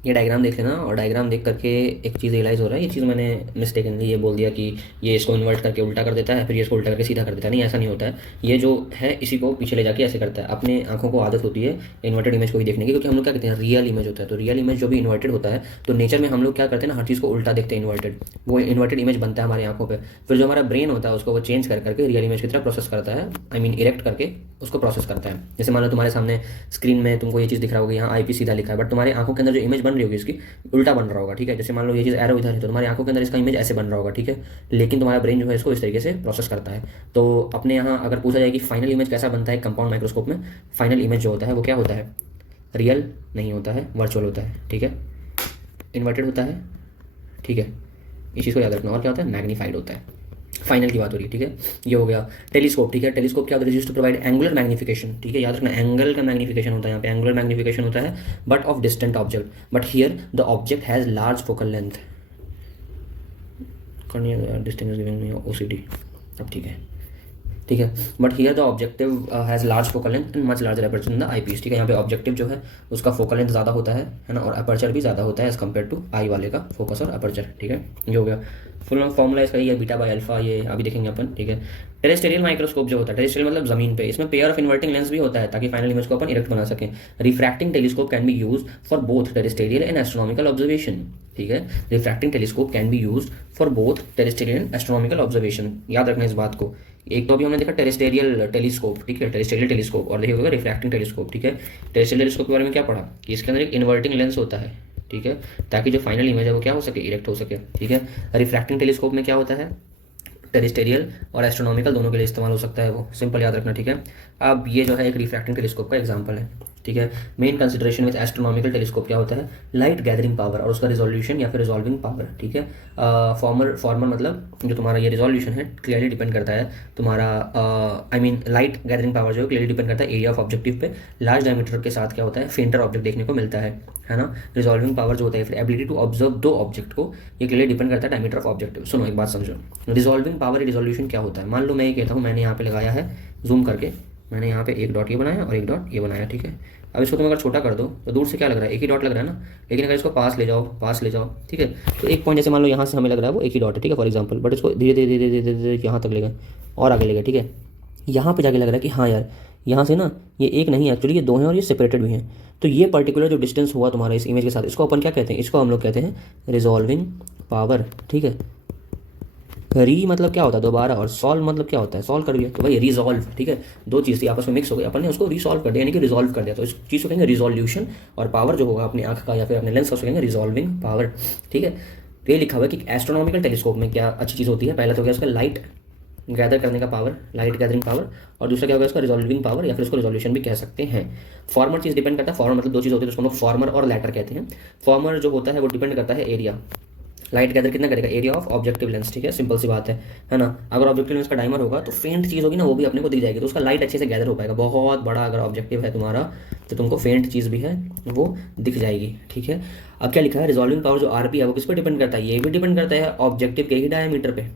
ये डायग्राम देख लेना, और डायग्राम देख करके एक चीज़ रियलाइज़ हो रहा है, ये चीज़ मैंने मिस्टेकनली ये बोल दिया कि ये इसको इन्वर्ट करके उल्टा कर देता है, फिर ये इसको उल्टा करके सीधा कर देता है, नहीं ऐसा नहीं होता है। ये जो है इसी को पीछे ले जाके ऐसे करता है। अपने आंखों को आदत होती है इन्वर्टेड इमेज को ही देखने की, क्योंकि हम लोग क्या कहते हैं, रियल इमेज होता है, तो रियल इमेज जो भी इन्वर्टेड होता है तो नेचर में हम लोग क्या करते हैं ना, हर चीज़ को उल्टा देखते हैं, इन्वर्टेड, वो इन्वर्टेड इमेज बनता है हमारी आंखों पर। फिर जो हमारा ब्रेन होता है उसको वो चेंज कर करके रियल इमेज की तरह प्रोसेस करता है, आई मीन इरेक्ट करके उसको प्रोसेस करता है। जैसे मान लो तुम्हारे सामने स्क्रीन में तुमको ये चीज़ दिख रहा होगा, यहाँ IP सीधा लिखा है, बट तुम्हारे आंखों के अंदर जो इमेज बन रही होगी इसकी उल्टा बन रहा होगा, ठीक है। जैसे मान लो ये चीज़ एरो इधर है तो तुम्हारी आंखों के अंदर इसका इमेज ऐसे बन रहा होगा, ठीक है, लेकिन तुम्हारा ब्रेन जो है इसको इस तरीके से प्रोसेस करता है। तो अपने यहाँ अगर पूछा जाए कि फाइनल इमेज कैसा बनता है कंपाउंड माइक्रोस्कोप में, फाइनल इमेज जो होता है वो क्या होता है, रियल नहीं होता है, वर्चुअल होता है, ठीक है, इन्वर्टेड होता है, ठीक है, इस चीज़ को याद रखना। और क्या होता है, मैग्नीफाइड होता है। फाइनल की बात हो रही है, ठीक है, ये हो गया। टेलीस्कोप, ठीक है, टेलीस्कोप क्या होता है, used to provide angular magnification, ठीक है, याद रखना एंगल का मैग्निफिकेशन होता है, यहाँ पे एंगुलर मैग्निफिकेशन होता है, but of distant object, but here the object has large focal length, distance giving OCD, अब ठीक है, ठीक है। But here the objective has large focal length and much larger aperture in the eyepiece, ठीक है। यहाँ पे objective जो है उसका फोकल लेंथ ज़्यादा होता है ना, और अपर्चर भी ज़्यादा होता है एज़ कम्पेयर टू आई वाले का फोकस और अपर्चर, ठीक है। ये हो गया। फुल फॉर्मूला इसका ये बीटा बाई अल्फा, ये अभी देखेंगे अपन, ठीक है। टेरेस्टेरियल माइक्रोस्कोप जो होता है, टेरेस्टेरियल मतलब जमीन पे, इसमें पेयर ऑफ इन्वर्टिंग लेंस भी होता है ताकि फाइनल इमेज को अपन इरेक्ट बना सकें। Refracting telescope can be use for both terrestrial and astronomical observation, ठीक है। Refracting telescope can be use for both terrestrial and astronomical observation, याद रखना इस बात को। एक तो अभी हमने देखा टेरेस्टेरियल टेलीस्कोप, ठीक है, टेरेस्टेरियल टेलीस्कोप, और देखिए होगा रिफ्रैक्टिंग टेलीस्कोप, ठीक है। टेरेस्टेरियल टेलीस्कोप के बारे में क्या पढ़ा कि इसके अंदर एक इन्वर्टिंग लेंस होता है, ठीक है, ताकि जो फाइनल इमेज है वो क्या हो सके, इरेक्ट हो सके, ठीक है। रिफ्रैक्टिंग टेलीस्कोप में क्या होता है, टेरेस्टेरियल और एस्ट्रोनॉमिकल दोनों के लिए इस्तेमाल हो सकता है वो, सिंपल याद रखना, ठीक है। अब ये जो है एक रिफ्रैक्टिंग टेलीस्कोप का एग्जांपल है, ठीक है। Main consideration with astronomical telescope क्या होता है, लाइट गैदरिंग पावर और उसका रिजोल्यूशन या फिर रिजॉल्विंग पावर, ठीक है। फॉर्मर मतलब जो तुम्हारा ये रिजोल्यूशन है क्लियरली डिपेंड करता है तुम्हारा I mean light gathering power जो है क्लियरली डिपेंड करता है एरिया ऑफ ऑब्जेक्टिव पे। लार्ज डायमीटर के साथ क्या होता है, फेंटर ऑब्जेक्ट देखने को मिलता है ना। रिजॉल्विंग पावर जो होता है फिर एबिलिटी टू ऑब्जर्व दो ऑब्जेक्ट को, ये क्लियरली डिपेंड करता है डायमीटर ऑफ ऑब्जेक्टिव। सुनो एक बात समझो, रिजॉल्विंग पावर रिजोल्यूशन क्या होता है। मान लो मैं ये कहता हूँ, मैंने यहाँ पे लगाया है जूम करके, मैंने यहाँ पे एक डॉट ये बनाया और एक डॉट ये बनाया, ठीक है। अब इसको तुम अगर छोटा कर दो तो दूर से क्या लग रहा है, एक ही डॉट लग रहा है ना, लेकिन अगर इसको पास ले जाओ, ठीक है, तो एक पॉइंट जैसे मान लो यहाँ से हमें लग रहा है वो एक ही डॉट है, ठीक है, फॉर एग्जांपल, बट इसको धीरे धीरे धीरे धीरे धीरे यहाँ तक लेगा और आगे लेगा, ठीक है। यहाँ पे जाके लग रहा है कि हाँ यार यहाँ से ना ये एक नहीं है एक्चुअली, ये दो हैं और ये सेपरेटेड भी हैं। तो ये पर्टिकुलर जो डिस्टेंस हुआ तुम्हारा इस इमेज के साथ, इसको अपन क्या कहते हैं, इसको हम लोग कहते हैं रिजॉल्विंग पावर, ठीक है। री मतलब क्या होता है दोबारा, और सॉल्व मतलब क्या होता है, सॉल्व कर दिया, तो भाई रिजॉल्व, ठीक है। दो चीज़ थी आपस में मिक्स हो गई, अपन ने उसको रिसॉल्व कर दिया, यानी कि रिजॉल्व कर दिया, तो इस चीज़ को कहेंगे रिजोल्यूशन। और पावर जो होगा अपनी आंख का या फिर अपने लेंस का उसको कहेंगे रिजॉल्विंग पावर, ठीक है। तो ये लिखा हुआ है कि एस्ट्रोनॉमिकल टेलीस्कोप में क्या अच्छी चीज़ होती है, पहला तो क्या उसका लाइट गैदर करने का पावर, लाइट गैदरिंग पावर, और दूसरा क्या होगा इसका रिजॉल्विंग पावर या फिर उसको रिजोल्यूशन भी कह सकते हैं। फॉर्मर चीज़ डिपेंड करता है, फॉर्मर मतलब दो चीज़ होती है, तो उसको हम लोग फॉर्मर और लैटर कहते हैं। फॉर्मर जो होता है वो डिपेंड करता है एरिया, लाइट गैदर कितना करेगा, एरिया ऑफ ऑब्जेक्टिव लेंस, ठीक है, सिंपल सी बात है ना। अगर ऑब्जेक्टिव लेंस का डायमर होगा तो फेंट चीज़ होगी ना वो भी अपने को दिख जाएगी, तो उसका लाइट अच्छे से गैदर हो पाएगा। बहुत बड़ा अगर ऑब्जेक्टिव है तुम्हारा तो तुमको फेंट चीज़ भी है वो दिख जाएगी, ठीक है। अब क्या लिखा है, रिजॉल्विंग पावर जो आरपी है वो किस पर डिपेंड करता है, ये भी डिपेंड करता है ऑब्जेक्टिव के ही डायमीटर पे,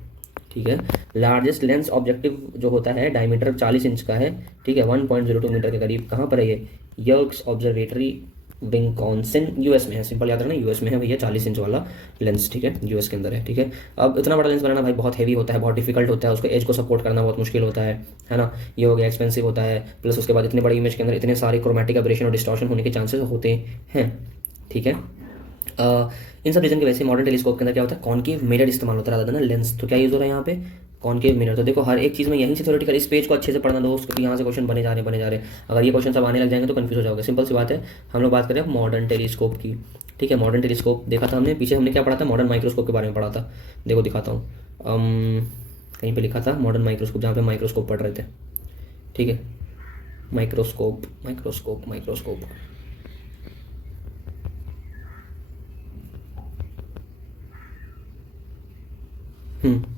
ठीक है। लार्जेस्ट लेंस ऑब्जेक्टिव जो होता है डायमीटर 40 इंच का है, ठीक है, 1.02 मीटर के करीब। कहाँ पर है ये, यर्क्स ऑब्जर्वेटरी विस्कॉन्सिन, यूएस में है, सिंपल याद रखना यूएस में है भैया, 40 इंच वाला लेंस, ठीक है, यूएस के अंदर है, ठीक है। अब इतना बड़ा लेंस बनाना भाई बहुत हैवी होता है, बहुत डिफिकल्ट होता है, उसको एज को सपोर्ट करना बहुत मुश्किल होता है ना। ये हो गया एक्सपेंसिव होता है, प्लस उसके बाद इतने बड़ी इमेज के अंदर इतने सारे क्रोमेटिक एब्रेशन और डिस्टॉर्शन होने के चांसेस होते हैं, ठीक है। इन सब रीजन की वजह से मॉडर्न टेलीस्कोप के अंदर क्या होता है, कॉनकेव मिरर इस्तेमाल होता है rather than लेंस। तो क्या यूज़ हो रहा है यहाँ पे, कॉनकेव मिरर। तो देखो हर एक चीज़ में यहीं से थ्योरेटिकल, इस पेज को अच्छे से पढ़ना दोस्त, क्योंकि यहाँ से क्वेश्चन बने जा रहे। अगर ये क्वेश्चन सब आने लग जाएंगे तो कंफ्यूज हो जाओगे, सिंपल सी बात है। हम लोग बात करें मॉडर्न टेलीस्कोप की, ठीक है। मॉडर्न टेलीस्कोप देखा था हमने, पीछे हमने क्या पढ़ा था, मॉडर्न माइक्रोस्कोप के बारे में पढ़ा था। देखो दिखाता हूँ, कहीं पर लिखा था मॉडर्न माइक्रोस्कोप, जहाँ पे माइक्रोस्कोप पढ़ रहे थे, ठीक है। माइक्रोस्कोप माइक्रोस्कोप माइक्रोस्कोप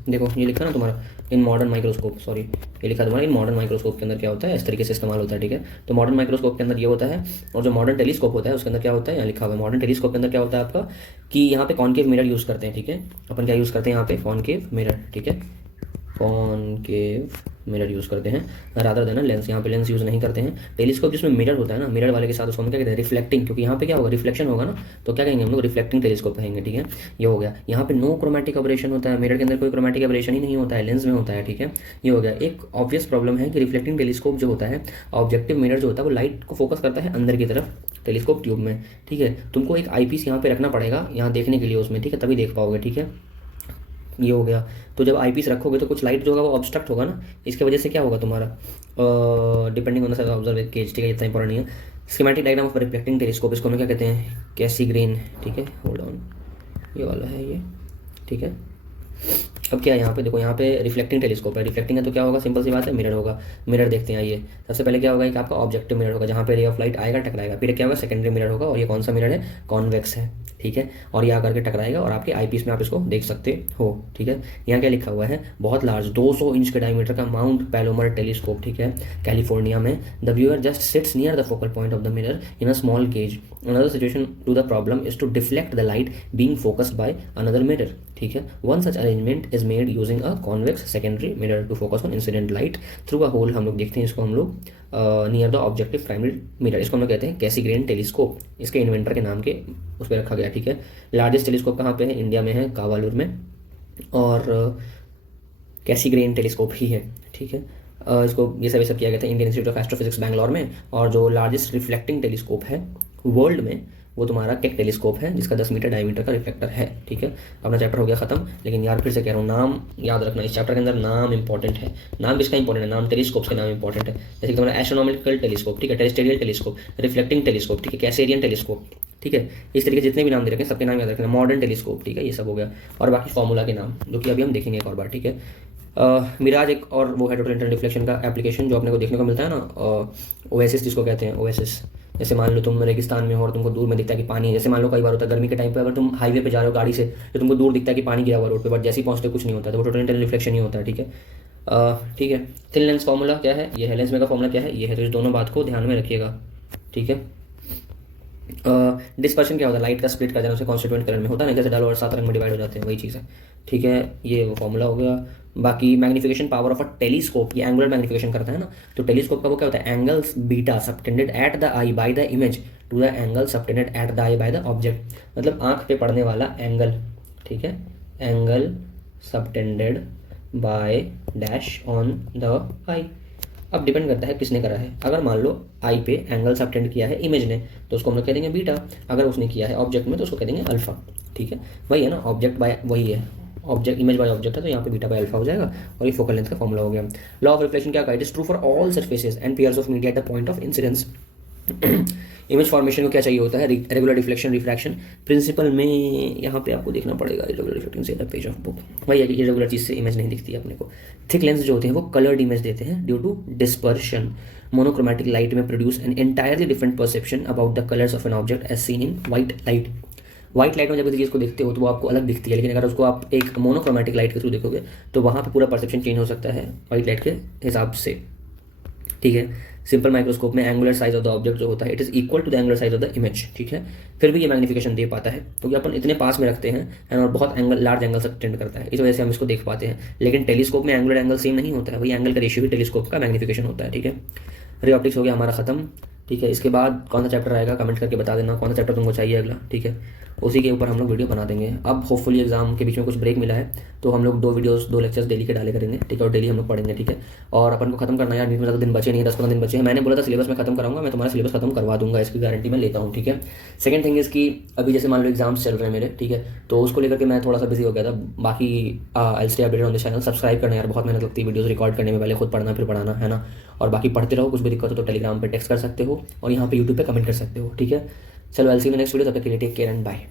देखो ये लिखा ना तुम्हारा इन मॉडर्न माइक्रोस्कोप, सॉरी ये लिखा तुम्हारा इन मॉडर्न माइक्रोस्कोप के अंदर क्या होता है, इस तरीके से इस्तेमाल होता है, ठीक है। तो मॉडर्न माइक्रोस्कोप के अंदर ये होता है, और जो मॉडर्न टेलीस्कोप होता है उसके अंदर क्या होता है, यहाँ लिखा हुआ है मॉडर्न टेलीस्कोप के अंदर क्या होता है आपका, कि यहाँ पे कॉनकेव मिरर यूज़ करते हैं, ठीक है। अपन क्या यूज़ करते हैं यहाँ पे, कॉनकेव मिरर, ठीक है, कॉनकेव मिरर यूज़ करते हैं रादर देन लेंस। यहाँ पे लेंस यूज़ नहीं करते हैं। टेलीस्कोप जिसमें मिरर होता है ना, मिरर वाले के साथ उसको हम क्या कहते हैं, रिफ्लेक्टिंग, क्योंकि यहाँ पे क्या होगा, रिफ्लेक्शन होगा ना, तो क्या कहेंगे हम लोग, रिफ्लेक्टिंग टेलीस्कोप कहेंगे, ठीक है। ये हो गया। यहाँ पे नो क्रोमेटिक एब्रेशन होता है, मिरर के अंदर कोई क्रोमेटिक एब्रेशन ही नहीं होता है, लेंस में होता है, ठीक है। ये हो गया। एक ऑब्वियस प्रॉब्लम है कि रिफ्लेक्टिंग टेलीस्कोप जो होता है, ऑब्जेक्टिव मिरर जो होता है वो लाइट को फोकस करता है अंदर की तरफ टेलीस्कोप ट्यूब में, ठीक है। तुमको एक आई-पीस यहाँ पे रखना पड़ेगा यहाँ देखने के लिए उसमें, ठीक है, तभी देख पाओगे, ठीक है। ये हो गया। तो जब आईपीस रखोगे तो कुछ लाइट जो होगा वो ऑब्स्ट्रक्ट होगा ना, इसके वजह से क्या होगा तुम्हारा, depending on the size observe cage, ठीक है, इतना इंपॉर्टेंट नहीं है। Schematic diagram of reflecting telescope, इसको हम क्या कहते हैं, कैसीग्रेन, ठीक है, होल्ड ऑन, ये वाला है ये, ठीक है। अब क्या है यहाँ पे देखो, यहाँ पे रिफ्लेक्टिंग टेलीस्कोप है, रिफ्लेक्टिंग है तो क्या होगा, सिंपल सी बात है, मिरर होगा। मिरर देखते हैं आइए। सबसे पहले क्या होगा, एक आपका ऑब्जेक्टिव मिरर होगा जहाँ पे रे ऑफ लाइट आएगा टकराएगा, फिर क्या होगा, सेकेंडरी मिरर होगा, और ये कौन सा मिरर है, कॉन्वेक्स है, ठीक है, और ये आकर के टकराएगा और आपके आईपीस में आप इसको देख सकते हो, ठीक है। यहाँ क्या लिखा हुआ है, बहुत लार्ज 200 इंच के डायमीटर का माउंट पैलोमर टेलीस्कोप, ठीक है, कैलिफोर्निया में। The viewer just sits near the focal point of the mirror in a small cage. Another situation to the problem is to deflect the light being focused by another mirror, ठीक है। One such arrangement is made using a convex secondary mirror to focus on incident light through a hole. हम लोग देखते हैं इसको हम लोग near the objective primary mirror, इसको हम लोग कहते हैं कैसीग्रेन टेलीस्कोप। इसके इन्वेंटर के नाम के उस पर रखा गया, ठीक है। लार्जेस्ट टेलीस्कोप कहाँ पे है? इंडिया में है, कावालूर में, और कैसीग्रेन टेलीस्कोप ही है, ठीक है। इसको ये सब किया गया था Indian institute of astrophysics Bangalore में। और जो लार्जेस्ट रिफ्लेक्टिंग टेलीस्कोप है वर्ल्ड में वो तुम्हारा केक टेलीस्कोप है, जिसका 10 मीटर डायमीटर का रिफ्लेक्टर है, ठीक है। अपना चैप्टर हो गया खत्म। लेकिन यार फिर से कह रहा हूँ, नाम याद रखना, इस चैप्टर के अंदर नाम इंपॉर्टेंट है। नाम किसका इंपॉर्टेंट है? नाम टेलीस्कोप्स के नाम इंपॉर्टेंट है। जैसे कि तुम्हारा एस्ट्रोनॉमिकल टेलीस्कोप, ठीक है, टेरेस्ट्रियल टेलीस्कोप, रिफ्लेक्टिंग टेलीस्कोप, ठीक है, कैसेरियन टेलीस्कोप, ठीक है। इस तरीके जितने भी नाम दे रखे हैं सबके नाम याद रखना। मॉडर्न टेलीस्कोप, ठीक है, ये सब हो गया। और बाकी फॉर्मूला के नाम जो कि अभी हम देखेंगे एक और बार, ठीक है। मिराज एक और वो है टोटल इंटरनल रिफ्लेक्शन का एप्लीकेशन जो अपने को देखने को मिलता है ना, ओएसिस जिसको कहते हैं, ओएसिस। जैसे मान लो तुम रेगिस्तान में हो और तुमको दूर में दिखता है कि पानी है। जैसे मान लो कई बार होता है गर्मी के टाइम पे अगर तुम हाईवे पे जा रहे हो गाड़ी से तो तुमको दूर दिखता है कि पानी गिरा हुआ रोड पे, बट जैसे ही पहुंचते कुछ नहीं होता, तो वो टोटल इंटरनल रिफ्लेक्शन ही होता है, ठीक है। ठीक है। थिन लेंस फार्मूला क्या है? ये है। लेंस में का फार्मूला क्या है? ये है। तो इस दोनों बात को ध्यान में रखिएगा, ठीक है। डिस्पर्शन क्या होता है? लाइट का स्प्लिट कर देना, उसे कॉन्स्टिट्यूएंट कलर में होता है ना, जैसे डालो और 7 रंग में डिवाइड हो जाते हैं, वही चीज़ है, ठीक है। ये वो फॉर्मूला हो गया। बाकी magnification power of a telescope, ये एंगुलर मैग्निफिकेशन करता है ना, तो टेलीस्कोप का वो क्या होता है? Angles beta subtended at the eye by the image to the angle subtended at the eye by the object. मतलब आंख पे पड़ने वाला एंगल, ठीक है, angle subtended by dash on the eye. अब डिपेंड करता है किसने करा है। अगर मान लो आई पे एंगल सबटेंड किया है इमेज ने, तो उसको हम लोग कह देंगे बीटा। अगर उसने किया है ऑब्जेक्ट में तो उसको कह देंगे अल्फा, ठीक है। वही है ना, ऑब्जेक्ट बाय वही है, ऑब्जेक्ट इमेज बाय ऑब्जेक्ट है, तो यहाँ पे बीटा बाय अल्फा हो जाएगा। और ये फोकल लेंथ का फॉर्मूला हो गया। लॉ ऑफ रिफ्लेक्शन क्या it is true for all surfaces and pairs of media at the point of incidence. Image formation को क्या चाहिए होता है? Regular reflection refraction. प्रिंसिपल में यहाँ पे आपको देखना पड़ेगा रेगुलर रिफ्लेक्टिंग से द पेज ऑफ बुक। वही है कि इरेगुलर चीज़ से इमेज नहीं दिखती है अपने को। थिक लेंस जो होते हैं वो कलर्ड इमेज देते हैं due to dispersion. Monochromatic light में produce an entirely different perception about the colours of an object as seen in white light. White light में जब किसी चीज़ को देखते हो तो वो आपको अलग दिखती है, लेकिन अगर उसको आप एक मोनोक्रोमैटिक लाइट के थ्रू देखोगे तो वहाँ पे पूरा परसेप्शन चेंज हो सकता है व्हाइट लाइट के हिसाब से, ठीक है। सिंपल माइक्रोस्कोप में angular size of the object जो होता है it is equal to the angular size of the image, ठीक है। फिर भी ये मैग्निफिकेशन दे पाता है क्योंकि अपन इतने पास में रखते हैं और बहुत एंगल लार्ज एंगल से टेंड करता है, इस वजह से हम इसको देख पाते हैं। लेकिन टेलीस्कोप में एंगुलर एंगल सेम नहीं होता है, वही एंगल का रेशियो भी टेलीस्कोप का मैग्निफिकेशन होता है, ठीक है। रे ऑप्टिक्स हो गया हमारा खत्म, ठीक है। इसके बाद कौन सा चैप्टर आएगा कमेंट करके बता देना, कौन सा चैप्टर तुमको चाहिए अगला, ठीक है। उसी के ऊपर हम लोग वीडियो बना देंगे। अब होपफुली एग्जाम के बीच में कुछ ब्रेक मिला है तो हम लोग 2 लेक्चर्स डेली के डाले करेंगे, ठीक है। और डेली हम लोग पढ़ेंगे, ठीक है। और अपन को खत्म करना है यार, नीट में ज़्यादा दिन बचे नहीं है, 10-15 दिन बचे हैं। मैंने बोला था सिलेबस में खत्म कराऊंगा, मैं तुम्हारा सिलेबस खत्म करवा दूंगा, इसकी गारंटी मैं लेता हूँ, ठीक है। सेकंड थिंग इज़ कि अभी जैसे मान लो एग्जाम्स चल रहे हैं मेरे, ठीक है, तो उसको लेकर के मैं थोड़ा सा बिजी हो गया था। बाकी I stay updated on this channel. Subscribe करना यार, बहुत मेहनत लगती है वीडियोस रिकॉर्ड करने में, पहले खुद पढ़ना फिर पढ़ाना, है ना। और बाकी पढ़ते रहो, कुछ भी दिक्कत हो तो टेलीग्राम पे टेक्स्ट कर सकते हो और यहाँ पे यूट्यूब पे कमेंट कर सकते हो, ठीक है। चलो I will see you in next video, तब तक के लिए टेक केयर एंड बाय।